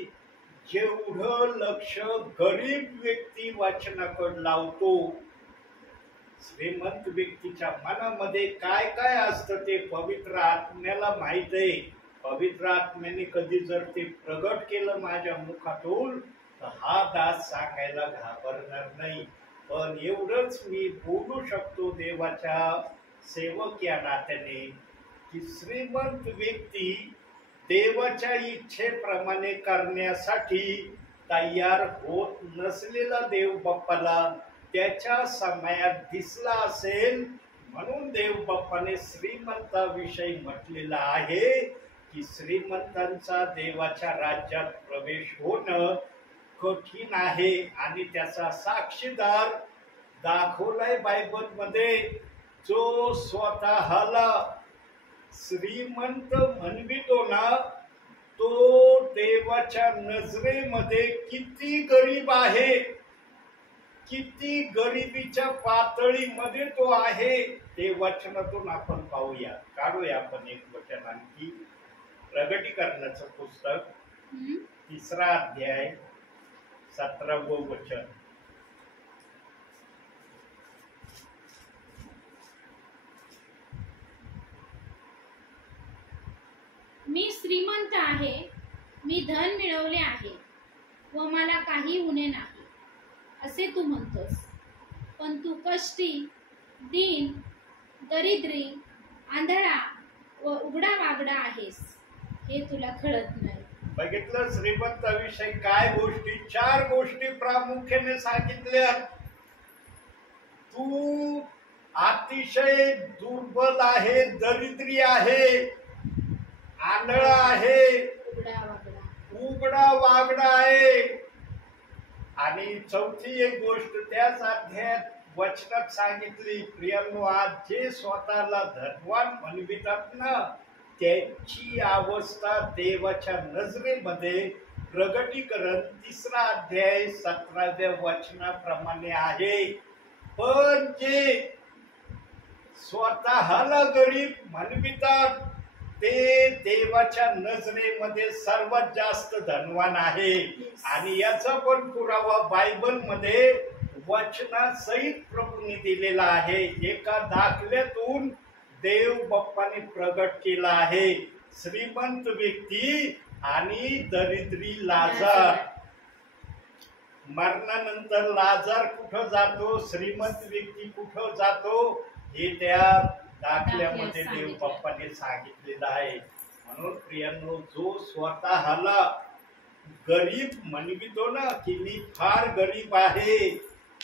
जेवढं लक्ष गरीब व्यक्ती वचनाकडे लावतो. श्रीमंत व्यक्तीच्या मनामध्ये काय काय असतं ते पवित्र आत्म्याला माहित आहे. पवित्र आत्म्याने कधी जर ते प्रगट केलं माझ्या मुखातून तर हा दास सांगायला घाबरणार नाही. पण एवढंच मी बोलू शकतो देवाच्या सेवक या नात्याने की श्रीमंत व्यक्ती देवाच्या इच्छेप्रमाणे करण्यासाठी तयार होत नसलेला देव बाप्पाला त्याच्या समयात दिसला असेल, म्हणून देव बाप्पाने श्रीमंताविषयी म्हटलेलं आहे की श्रीमंतांचा देवाच्या राज्यात प्रवेश होणं कठीण आहे. आणि त्याचा साक्षीदार दाखवलाय बायबल मध्ये, जो स्वतःला श्रीमंत म्हणवितो ना, तो देवाच्या नजरेमध्ये किती गरीब आहे, किती गरिबीच्या पातळीमध्ये तो आहे ते वचनातून आपण पाहूया. काढूया आपण एक वचन आणखी. प्रगटीकरणाचं पुस्तक 3रा अध्याय 17वं वचन. मी श्रीमंत आहे, मी धन मिळवले आहे व मला काही उणे नाही असे तू म्हणतोस, पण तू कष्टी, दीन, दरिद्री, आंधळा व उघडा वागडा आहेस हे तुला कळत नाही. बघितलं श्रीमंताविषयी काय गोष्टी, 4 गोष्टी प्रामुख्याने सांगितल्या. तू अतिशय दुर्बल आहे, दरिद्री आहे, आंधळा आहे, उघडा वागडा आहे. आणि चौथी एक गोष्ट त्याच अध्यायात वचनात सांगितली. प्रियांनो, आज जे स्वतःला धनवान म्हणवितात ना, त्यांची अवस्था देवाच्या नजरेमध्ये प्रगटीकरण 3रा अध्याय 17व्या वचनाप्रमाणे आहे. पण जे स्वतःला गरीब म्हणवितात ते देवाच्या नजरेमध्ये सर्वात जास्त धनवान आहे. आणि याचा पण पुरावा बायबल मध्ये वचनासहित प्रभूने दिलेला आहे. एका दाखल्यातून देव बाप्पाने प्रगट केला आहे. श्रीमंत व्यक्ती आणि दरिद्री लाजार. मरणानंतर लाजार कुठं जातो, श्रीमंत व्यक्ती कुठं जातो, हे त्या दाखल्यामध्ये देव बाप्पाने सांगितलेलं आहे. म्हणून प्रियांनो, जो स्वतःला गरीब म्हणवितो ना की मी फार गरीब आहे,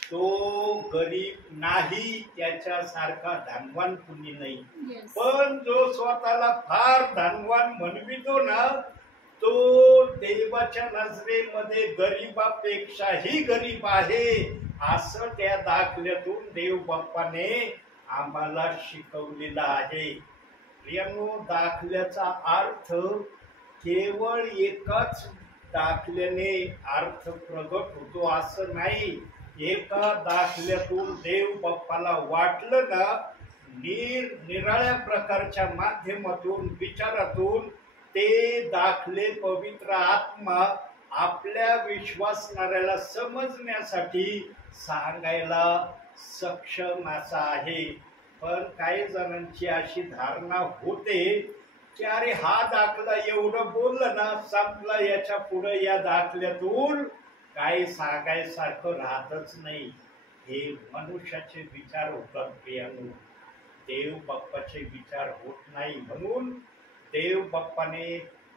तो गरीब नाही, त्याच्यासारखा धनवान कुणी नाही. पण जो स्वतःला फार धनवान म्हणवितो ना, तो देवाच्या नजरेमध्ये गरीबापेक्षाही गरीब आहे. असं त्या दाखल्यातून देव बाप्पाने आम्हाला शिकवलेलं आहे. प्रियांनो, दाखल्याचा अर्थ केवळ एकाच दाखल्याने अर्थ प्रगट होतो असं नाही. एका दाखल्यातून देव बाप्पाला वाटलं ना, निराळ्या प्रकारच्या माध्यमातून विचारातून ते दाखले पवित्र आत्मा आपल्या विश्वासणाऱ्याला समजण्यासाठी सांगायला सक्षम असा आहे. पण काही जणांची अशी धारणा होते की अरे हा दाखला एवढं बोललं ना संपलं, याच्या पुढे या दाखल्यातून काही सांगायसारखं राहतच नाही. हे मनुष्याचे विचार होतात प्रियांनो, देव बाप्पाचे विचार होत नाही. म्हणून देव बाप्पाने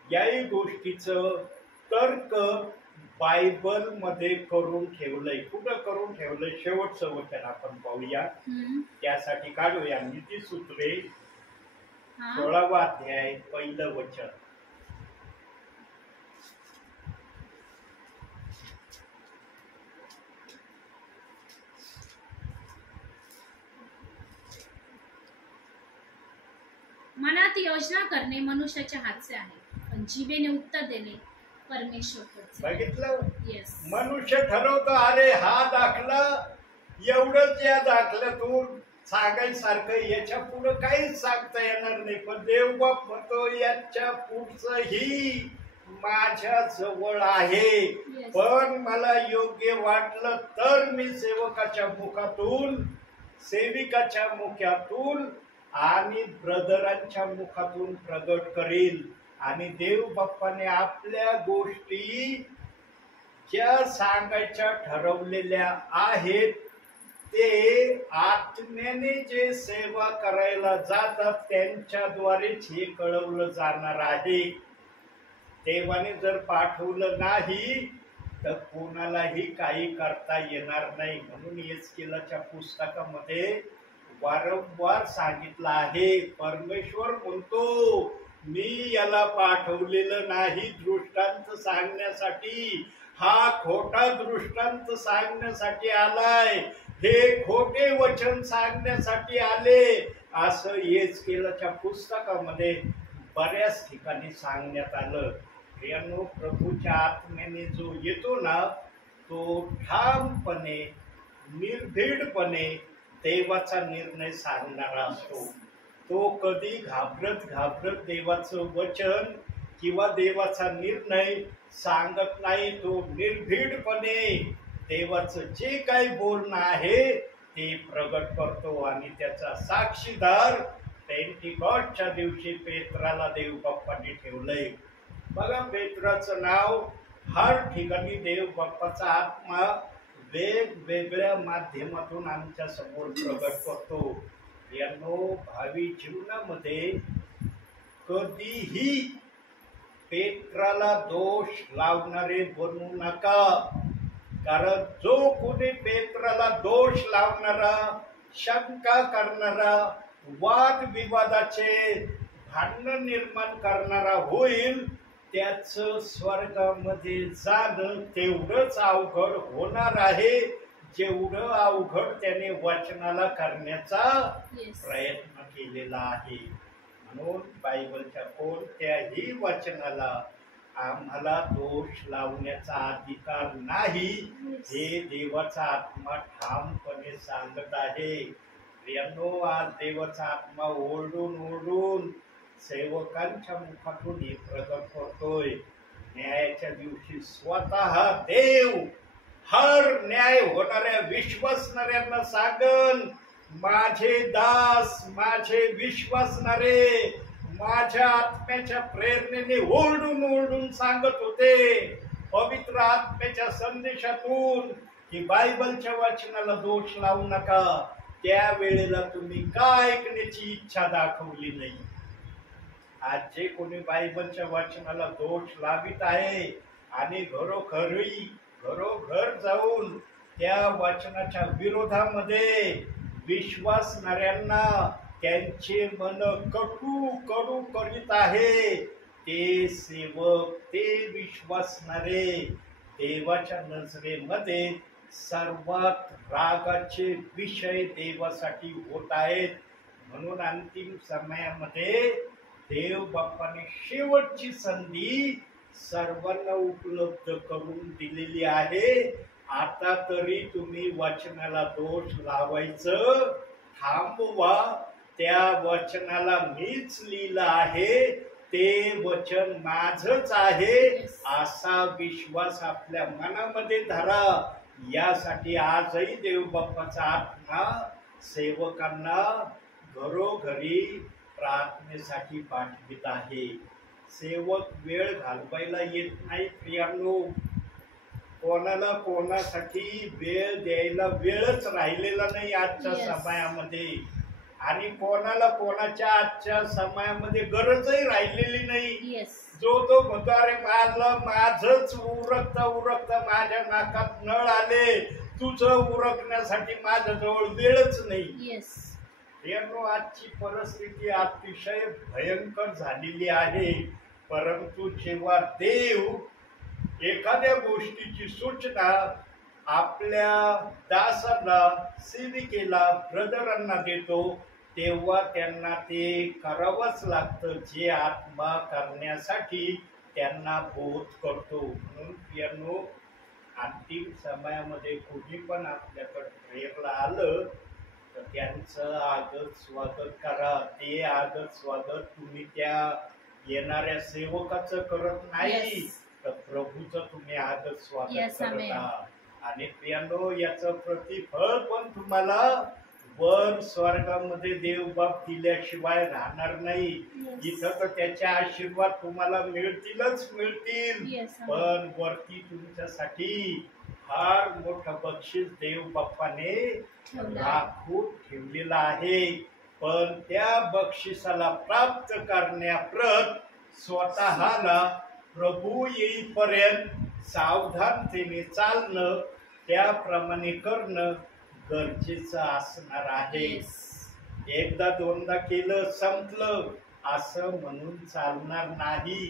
याही गोष्टीचं तर्क बायबल मध्ये करून ठेवलंय. कुठं करून ठेवलंय? शेवटचं वचन आपण पाहूया. त्यासाठी काढूया नीतिसूत्रे 16वा अध्याय 1लं वचन. मनात योजना करणे मनुष्याच्या हातचे आहे, पण जिभेने उत्तर देणे परमेश्वराचे. बघितलं? येस. मनुष्य ठरवतो अरे हा दाखला एवढंच, या दाखल्यातून सांगायसारखं याच्या पुढे काहीच सांगता येणार नाही. पण देवबाप म्हणतो याच्या पुढचंही माझ्या जवळ आहे. पण मला योग्य वाटलं तर मी सेवकाच्या मुखातून, सेविकाच्या मुखातून आणि ब्रदरांच्या मुखातून प्रगट करील. आणि देव बाप्पाने आपल्या गोष्टी ज्या सांगायच्या ठरवलेल्या आहेत ते आत्म्याने जे सेवा करायला जातात त्यांच्याद्वारेच हे कळवलं जाणार आहे. देवाने जर पाठवलं नाही तर कोणालाही काही करता येणार नाही. म्हणून एस्केलाच्या पुस्तकामध्ये वारंवार सांगितलं आहे, परमेश्वर म्हणतो मी याला पाठवलेलं नाही दृष्टांत सांगण्यासाठी, हा खोटा दृष्टांत सांगण्यासाठी आलाय, हे खोटे वचन सांगण्यासाठी आले. असं एस्केलाच्या पुस्तकामध्ये बऱ्याच ठिकाणी सांगण्यात आलं. प्रियांनो, प्रभूच्या आत्म्याने जो येतो ना तो ठामपणे, निर्भीडपणे देवाचा निर्णय सांगणारा असतो. तो कधी घाबरत देवाचं वचन किंवा देवाचा निर्णय सांगत नाही. तो निर्भीडपणे देवाचं जे काही बोलणं आहे ते प्रगट करतो. आणि त्याचा साक्षीदार पेंटिकॉस्टच्या दिवशी पेत्राला देव बाप्पाने ठेवलंय. बघा, पेत्राचं नाव हर ठिकाणी देव बाप्पाचा आत्मा वेगवेगळ्या माध्यमातून आमच्या समोर प्रगट करतो. यांनो, भावी जीवनामध्ये कधीही पेत्राला दोष लावणारे बनू नका. कारण जो कोणी पेत्राला दोष लावणारा, शंका करणारा, वादविवादाचे भांडण निर्माण करणारा होईल त्याचं स्वर्गामध्ये जाणं तेवढंच अवघड होणार आहे जेवढं अवघड त्याने वचनाला करण्याचा प्रयत्न केलेला आहे. म्हणून बायबलच्या कोणत्याही वचनाला आम्हाला दोष लावण्याचा अधिकार नाही, हे देवाचा आत्मा ठामपणे सांगत आहे. प्रियांनो, आज देवाचा आत्मा ओरडून सेवकांच्या मुखातून हे प्रगट करतोय. न्यायाच्या दिवशी स्वतः देव हर न्याय होणाऱ्या विश्वासणाऱ्यांना सांगन, माझे दास, माझे विश्वासणारे माझ्या आत्म्याच्या प्रेरणेने ओरडून सांगत होते पवित्र आत्म्याच्या संदेशातून की बायबलच्या वाचनाला दोष लावू नका. त्यावेळेला तुम्ही का ऐकण्याची इच्छा दाखवली नाही. आज जे कोणी बायबलच्या वाचनाला दोष लावित आहे आणि घरोघर जाऊन त्या वचनाच्या विरोधामध्ये विश्वासणाऱ्यांना त्यांचे मन कडू करीत आहे, ते सेवक, ते विश्वासणारे देवाच्या नजरेमध्ये सर्वात रागाचे विषय देवासाठी होत आहेत. म्हणून अंतिम समयामध्ये देव बाप्पाने शेवटची संधी सर्वांना उपलब्ध करून दिलेली आहे. आता तरी तुम्ही वचनाला दोष लावायचं थांबवा. त्या वचनाला मीच लिहिलं आहे, ते वचन माझच आहे असा विश्वास आपल्या मनामध्ये धरा. यासाठी आजही देव बाप्पाचा आत्मा सेवकांना घरोघरी प्रार्थनेसाठी पाठवित आहे. सेवक वेळ घालवायला येत नाही प्रियांनो. कोणाला कोणासाठी वेळ द्यायला वेळच राहिलेला नाही आजच्या समयामध्ये. आणि कोणाला कोणाच्या आजच्या समयामध्ये गरजही राहिलेली नाही. जो तो म्हणतो अरे माझंच उरकत माझ्या नाकात नळ आले, तुझं उरकण्यासाठी माझ्याजवळ वेळच नाही. आजची परिस्थिती अतिशय भयंकर झालेली आहे. परंतु जेव्हा देव एखाद्या गोष्टीची सूचना आपल्या दासांना, सेविकेला, ब्रदरांना देतो, तेव्हा त्यांना ते करावंच लागतं, जे आत्मा करण्यासाठी त्यांना बोध करतो. म्हणून प्रियांनो, अंतिम समयामध्ये कोणी पण आपल्याकडे प्रेरला आलं तर त्यांचं आदर स्वागत करा. ते आदर स्वागत तुम्ही त्या येणाऱ्या सेवकाचं करत नाही, तर प्रभूचं तुम्ही आदर स्वागत करता. आणि प्रियांनो, याचं प्रतिफळ पण तुम्हाला वर स्वर्गामध्ये देव बाप दिल्याशिवाय राहणार नाही. इथं तर त्याचे आशीर्वाद तुम्हाला मिळतीलच मिळतील, पण वरती तुमच्यासाठी फार मोठं बक्षीस देव बाप्पाने राखून ठेवलेलं आहे. पण त्या बक्षिसाला प्राप्त करण्याप्रत स्वतःला प्रभू येईपर्यंत सावधानतेने चालणं, त्याप्रमाणे करणं गरजेचं असणार आहे. एकदा दोनदा केलं संपलं असं म्हणून चालणार नाही.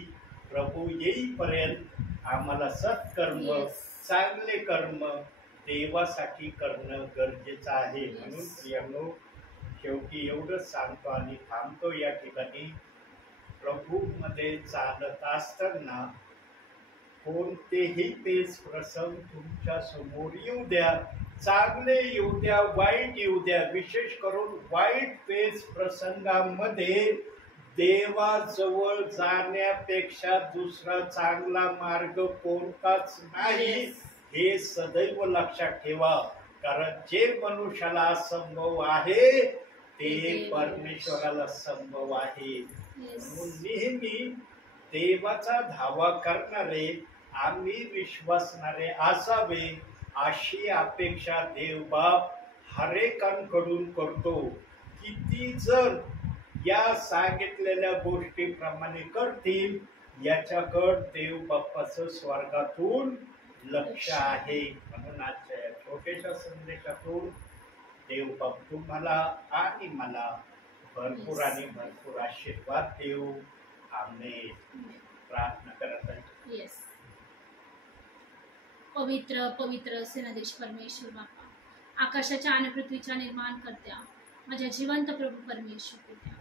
प्रभू येईपर्यंत आम्हाला सत्कर्म, चांगले कर्म देवासाठी करणं गरजेचं आहे. म्हणून प्रियांनो, शेवटी एवढंच सांगतो आणि थांबतो या ठिकाणी. प्रभू मध्ये चालत असताना कोणतेही पेच प्रसंग तुमच्या समोर येऊ द्या, चांगले येऊ द्या, वाईट येऊ द्या, विशेष करून वाईट पेच प्रसंगामध्ये देवाजवळ जाण्यापेक्षा दुसरा चांगला मार्ग कोणताच नाही, हे सदैव लक्षात ठेवा. कारण जे मनुष्याला असंभव आहे ते परमेश्वराला संभव आहे. म्हणून नेहमी देवाचा धावा करणारे, आम्ही विश्वासणारे असावे, अशी अपेक्षा देवबाप हरेकांकडून करतो. किती जर या सांगितलेल्या गोष्टीप्रमाणे करतील, याच्याकडे देव बाप्पाचं स्वर्गातून लक्ष आहे. म्हणून आजच्या या छोट्याशा संदेशातून देव बाप तुम्हाला आणि मला भरपूर आणि भरपूर आशीर्वाद देऊ. आम्ही प्रार्थना करत आहे. पवित्र पवित्र सेनाधीश परमेश्वर बापा, आकाशाच्या आणि पृथ्वीच्या निर्माण करत्या माझ्या जिवंत प्रभू परमेश्वर पित्या,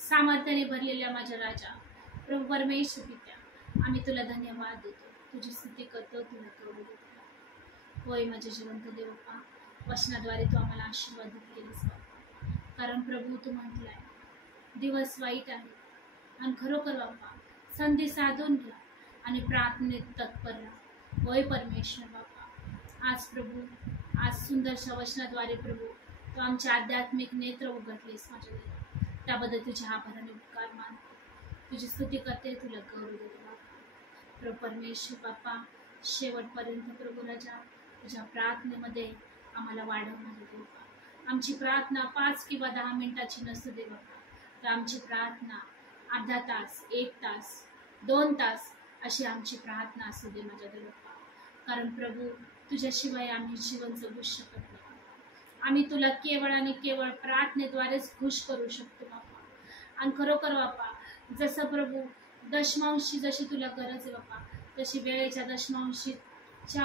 सामर्थ्याने भरलेल्या माझ्या राजा प्रभू परमेश्वर पित्या, आम्ही तुला धन्यवाद देतो, तुझी स्तुती करतो, तुला करू देतो. होय माझे जिवंत देव बापा, वचनाद्वारे तू आम्हाला आशीर्वादित केलीस बापा. कारण प्रभू तू म्हटलाय दिवस वाईट आहे आणि खरोखर बापा संधी साधून घ्या आणि प्रार्थनेत तत्पर राहा. होय परमेश्वर बापा, आज प्रभू, आज सुंदरशा वचनाद्वारे प्रभू तू आमचे आध्यात्मिक नेत्र उघडलेस माझ्या देवा. त्याबद्दल तुझ्या आभाराने उपकार मानते, तुझी स्तुती करते, तुला गौरव देते बापा. प्रभू परमेश्वर बापा, शेवटपर्यंत प्रभू राजा तुझ्या प्रार्थनेमध्ये आम्हाला वाढवणार बापा. आमची प्रार्थना 5 किंवा 10 मिनिटाची नसू दे बापा, तर आमची प्रार्थना अर्धा तास, 1 तास, 2 तास अशी आमची प्रार्थना असू दे माझ्या देवा. कारण प्रभू तुझ्याशिवाय आम्ही जीवन जगू शकत नाही. आम्ही तुला केवळ आणि केवळ प्रार्थनेद्वारेच खुश करू शकतो बापा. आणि खरोखर बापा, जसं प्रभू दशमांशी जशी तुला गरज आहे बापा, तशी वेळेच्या दशमांशीच्या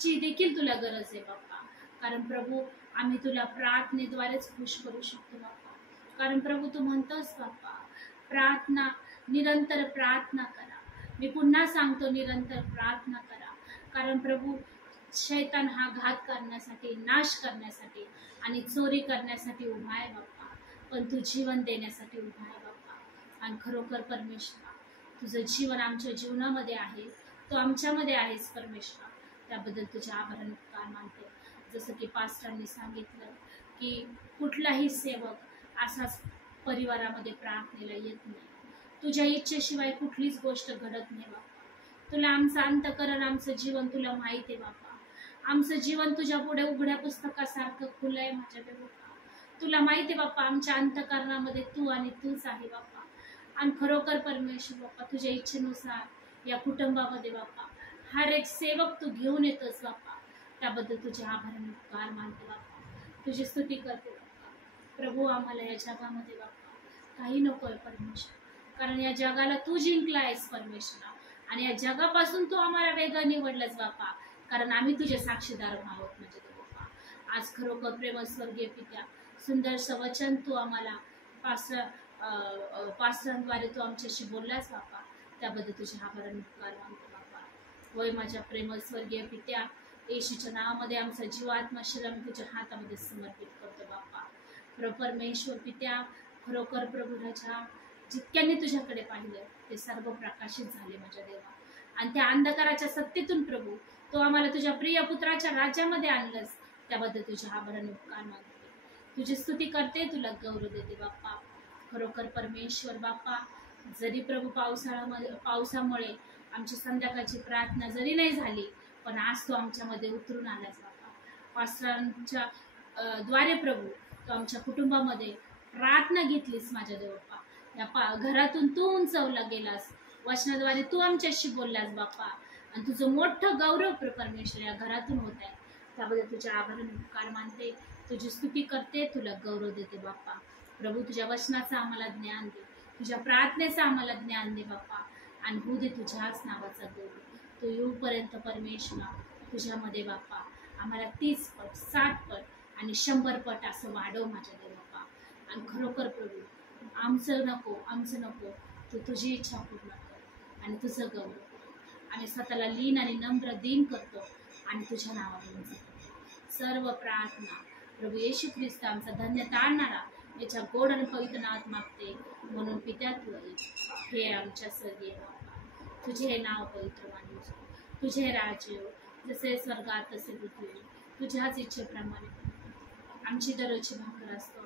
ची देखील तुला गरज आहे बाप्पा. कारण प्रभू आम्ही तुला प्रार्थनेद्वारेच खुश करू शकतो बाप्पा. कारण प्रभू तू म्हणतोस बाप्पा, प्रार्थना, निरंतर प्रार्थना करा. मी पुन्हा सांगतो, निरंतर प्रार्थना करा. कारण प्रभू शैतान हा घात करण्यासाठी, नाश करण्यासाठी आणि चोरी करण्यासाठी उभा आहे बाप्पा, पण तू जीवन देण्यासाठी उभा आहे बाप्पा. आणि खरोखर परमेश्वरा, तुझं जीवन आमच्या जीवनामध्ये आहे, तू आमच्यामध्ये आहेस परमेश्वरा. त्याबद्दल तुझे आभार आणि उपकार मानते. जसं की पास्टरांनी सांगितलं की कुठलाही सेवक असाच परिवारामध्ये प्रार्थनेला येत नाही. तुझ्या इच्छेशिवाय कुठलीच गोष्ट घडत नाही बाप्पा. तुला आमचं अंतःकरण, आमचं जीवन तुला माहिती आहे बाप्पा. आमचं जीवन तुझ्या पुढे उघड्या पुस्तकासारखं खुलं आहे माझ्या बाप्पा. तुला माहिती आहे बाप्पा, आमच्या अंतःकरणामध्ये तू आणि तूच आहे बाप्पा. आणि खरोखर परमेश्वर बाप्पा, तुझ्या इच्छेनुसार या कुटुंबामध्ये बाप्पा हर एक सेवक तू घेऊन येतोस बाप्पा. त्याबद्दल तुझे आभार आणि उपकार मानते बाप्पा. तुझी स्तुती करते बाप्पा. प्रभू आम्हाला या जगामध्ये बाप्पा काही नकोय परमेश्वर, कारण या जगाला तू जिंकला आहेस परमेश्वरा. आणि या जगापासून तू आम्हाला वेगळं निवडलंस बाप्पा, कारण आम्ही तुझे साक्षीदार आहोत म्हणजे बाप्पा. आज खरोखर प्रेम स्वर्गीय पित्या, सुंदरसं वचन तू आम्हाला पास्टरांद्वारे तू आमच्याशी बोललास बाप्पा. त्याबद्दल तुझे आभार आणि उपकार मानतो बाप्पा. होय माझ्या प्रेम स्वर्गीय पित्या, येशूच्या नावामध्ये आमचा जीव, आत्मा, शरीर आम्ही तुझ्या हातामध्ये समर्पित करतो बाप्पा. परमेश्वर पित्या, खरोखर प्रभू राजा, जितक्यांनी तुझ्याकडे पाहिलं ते सर्व प्रकाशित झाले माझ्या देवा. आणि त्या अंधकाराच्या सत्तेतून प्रभू तो आम्हाला तुझ्या प्रिय पुत्राच्या राज्यामध्ये आणलंस. त्याबद्दल तुझ्या आभार आणि उपकार मानते. तुझी स्तुती करते, तुला गौरव देते बाप्पा. खरोखर परमेश्वर बाप्पा, जरी प्रभू पावसामुळे आमची संध्याकाळची प्रार्थना जरी नाही झाली, पण आज तो आमच्यामध्ये उतरून आलास बाप्पा. पास्टरांच्या द्वारे प्रभू तो आमच्या कुटुंबामध्ये प्रार्थना घेतलीस माझ्या देवप्पा. या घरातून तू उंचवला गेलास, वचनाद्वारे तू आमच्याशी बोललास बाप्पा. आणि तुझं मोठं गौरव परमेश्वर या घरातून होत आहे. त्याबद्दल तुझ्या आभार आणि उपकार मानते, तुझी स्तुती करते, तुला गौरव देते बाप्पा. प्रभू तुझ्या वचनाचं आम्हाला ज्ञान दे, तुझ्या प्रार्थनेचं आम्हाला ज्ञान दे बाप्पा. आणि होऊ दे तुझ्याच नावाचा गौरव. तू येऊपर्यंत परमेश्वरा तुझ्यामध्ये बाप्पा आम्हाला 30 पट, 60 पट आणि 100 पट असं वाढव माझ्या देव बाप्पा. आणि खरोखर प्रभू आमचं नको, तू तुझी इच्छा पूर्ण कर आणि तुझं गौरव. आम्ही स्वतःला लीन आणि नम्र दीन करतो आणि तुझ्या नावावरून सर्व प्रार्थना प्रभू येशू ख्रिस्त आमचा धन्य ताणणारा याच्या गोड आणि पवित्र नावात मागते. म्हणून पित्या तू हे आमच्या स्वर्गीय बाप्पा, तुझे हे नाव पवित्र मानू, तुझे हे राज्य जसे स्वर्गात तसे पृथ्वीवर, तुझ्याच इच्छेप्रमाणे आमची दररोजची भाकर असतो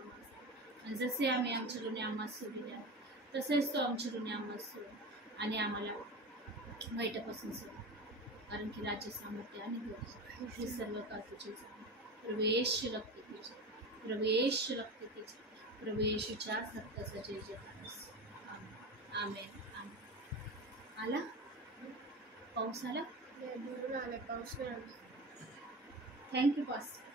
आणि जसे आम्ही आमच्या ऋणी आम्हाला सोडल्या तसेच तो आमच्या ऋणी आम्हाला सोड आणि आम्हाला वाईटापासून सोड. कारण की राज्य, सामर्थ्य आणि गौरव हे सर्व का तुझे. प्रभू येशू रक्त तुझे, प्रभू येशू रक्त तुझे, प्रभू येशूच्या रक्ताचा जय जयकार. आमेन. आला पाऊस आला. पाऊस नाही आला. Thank you pastor.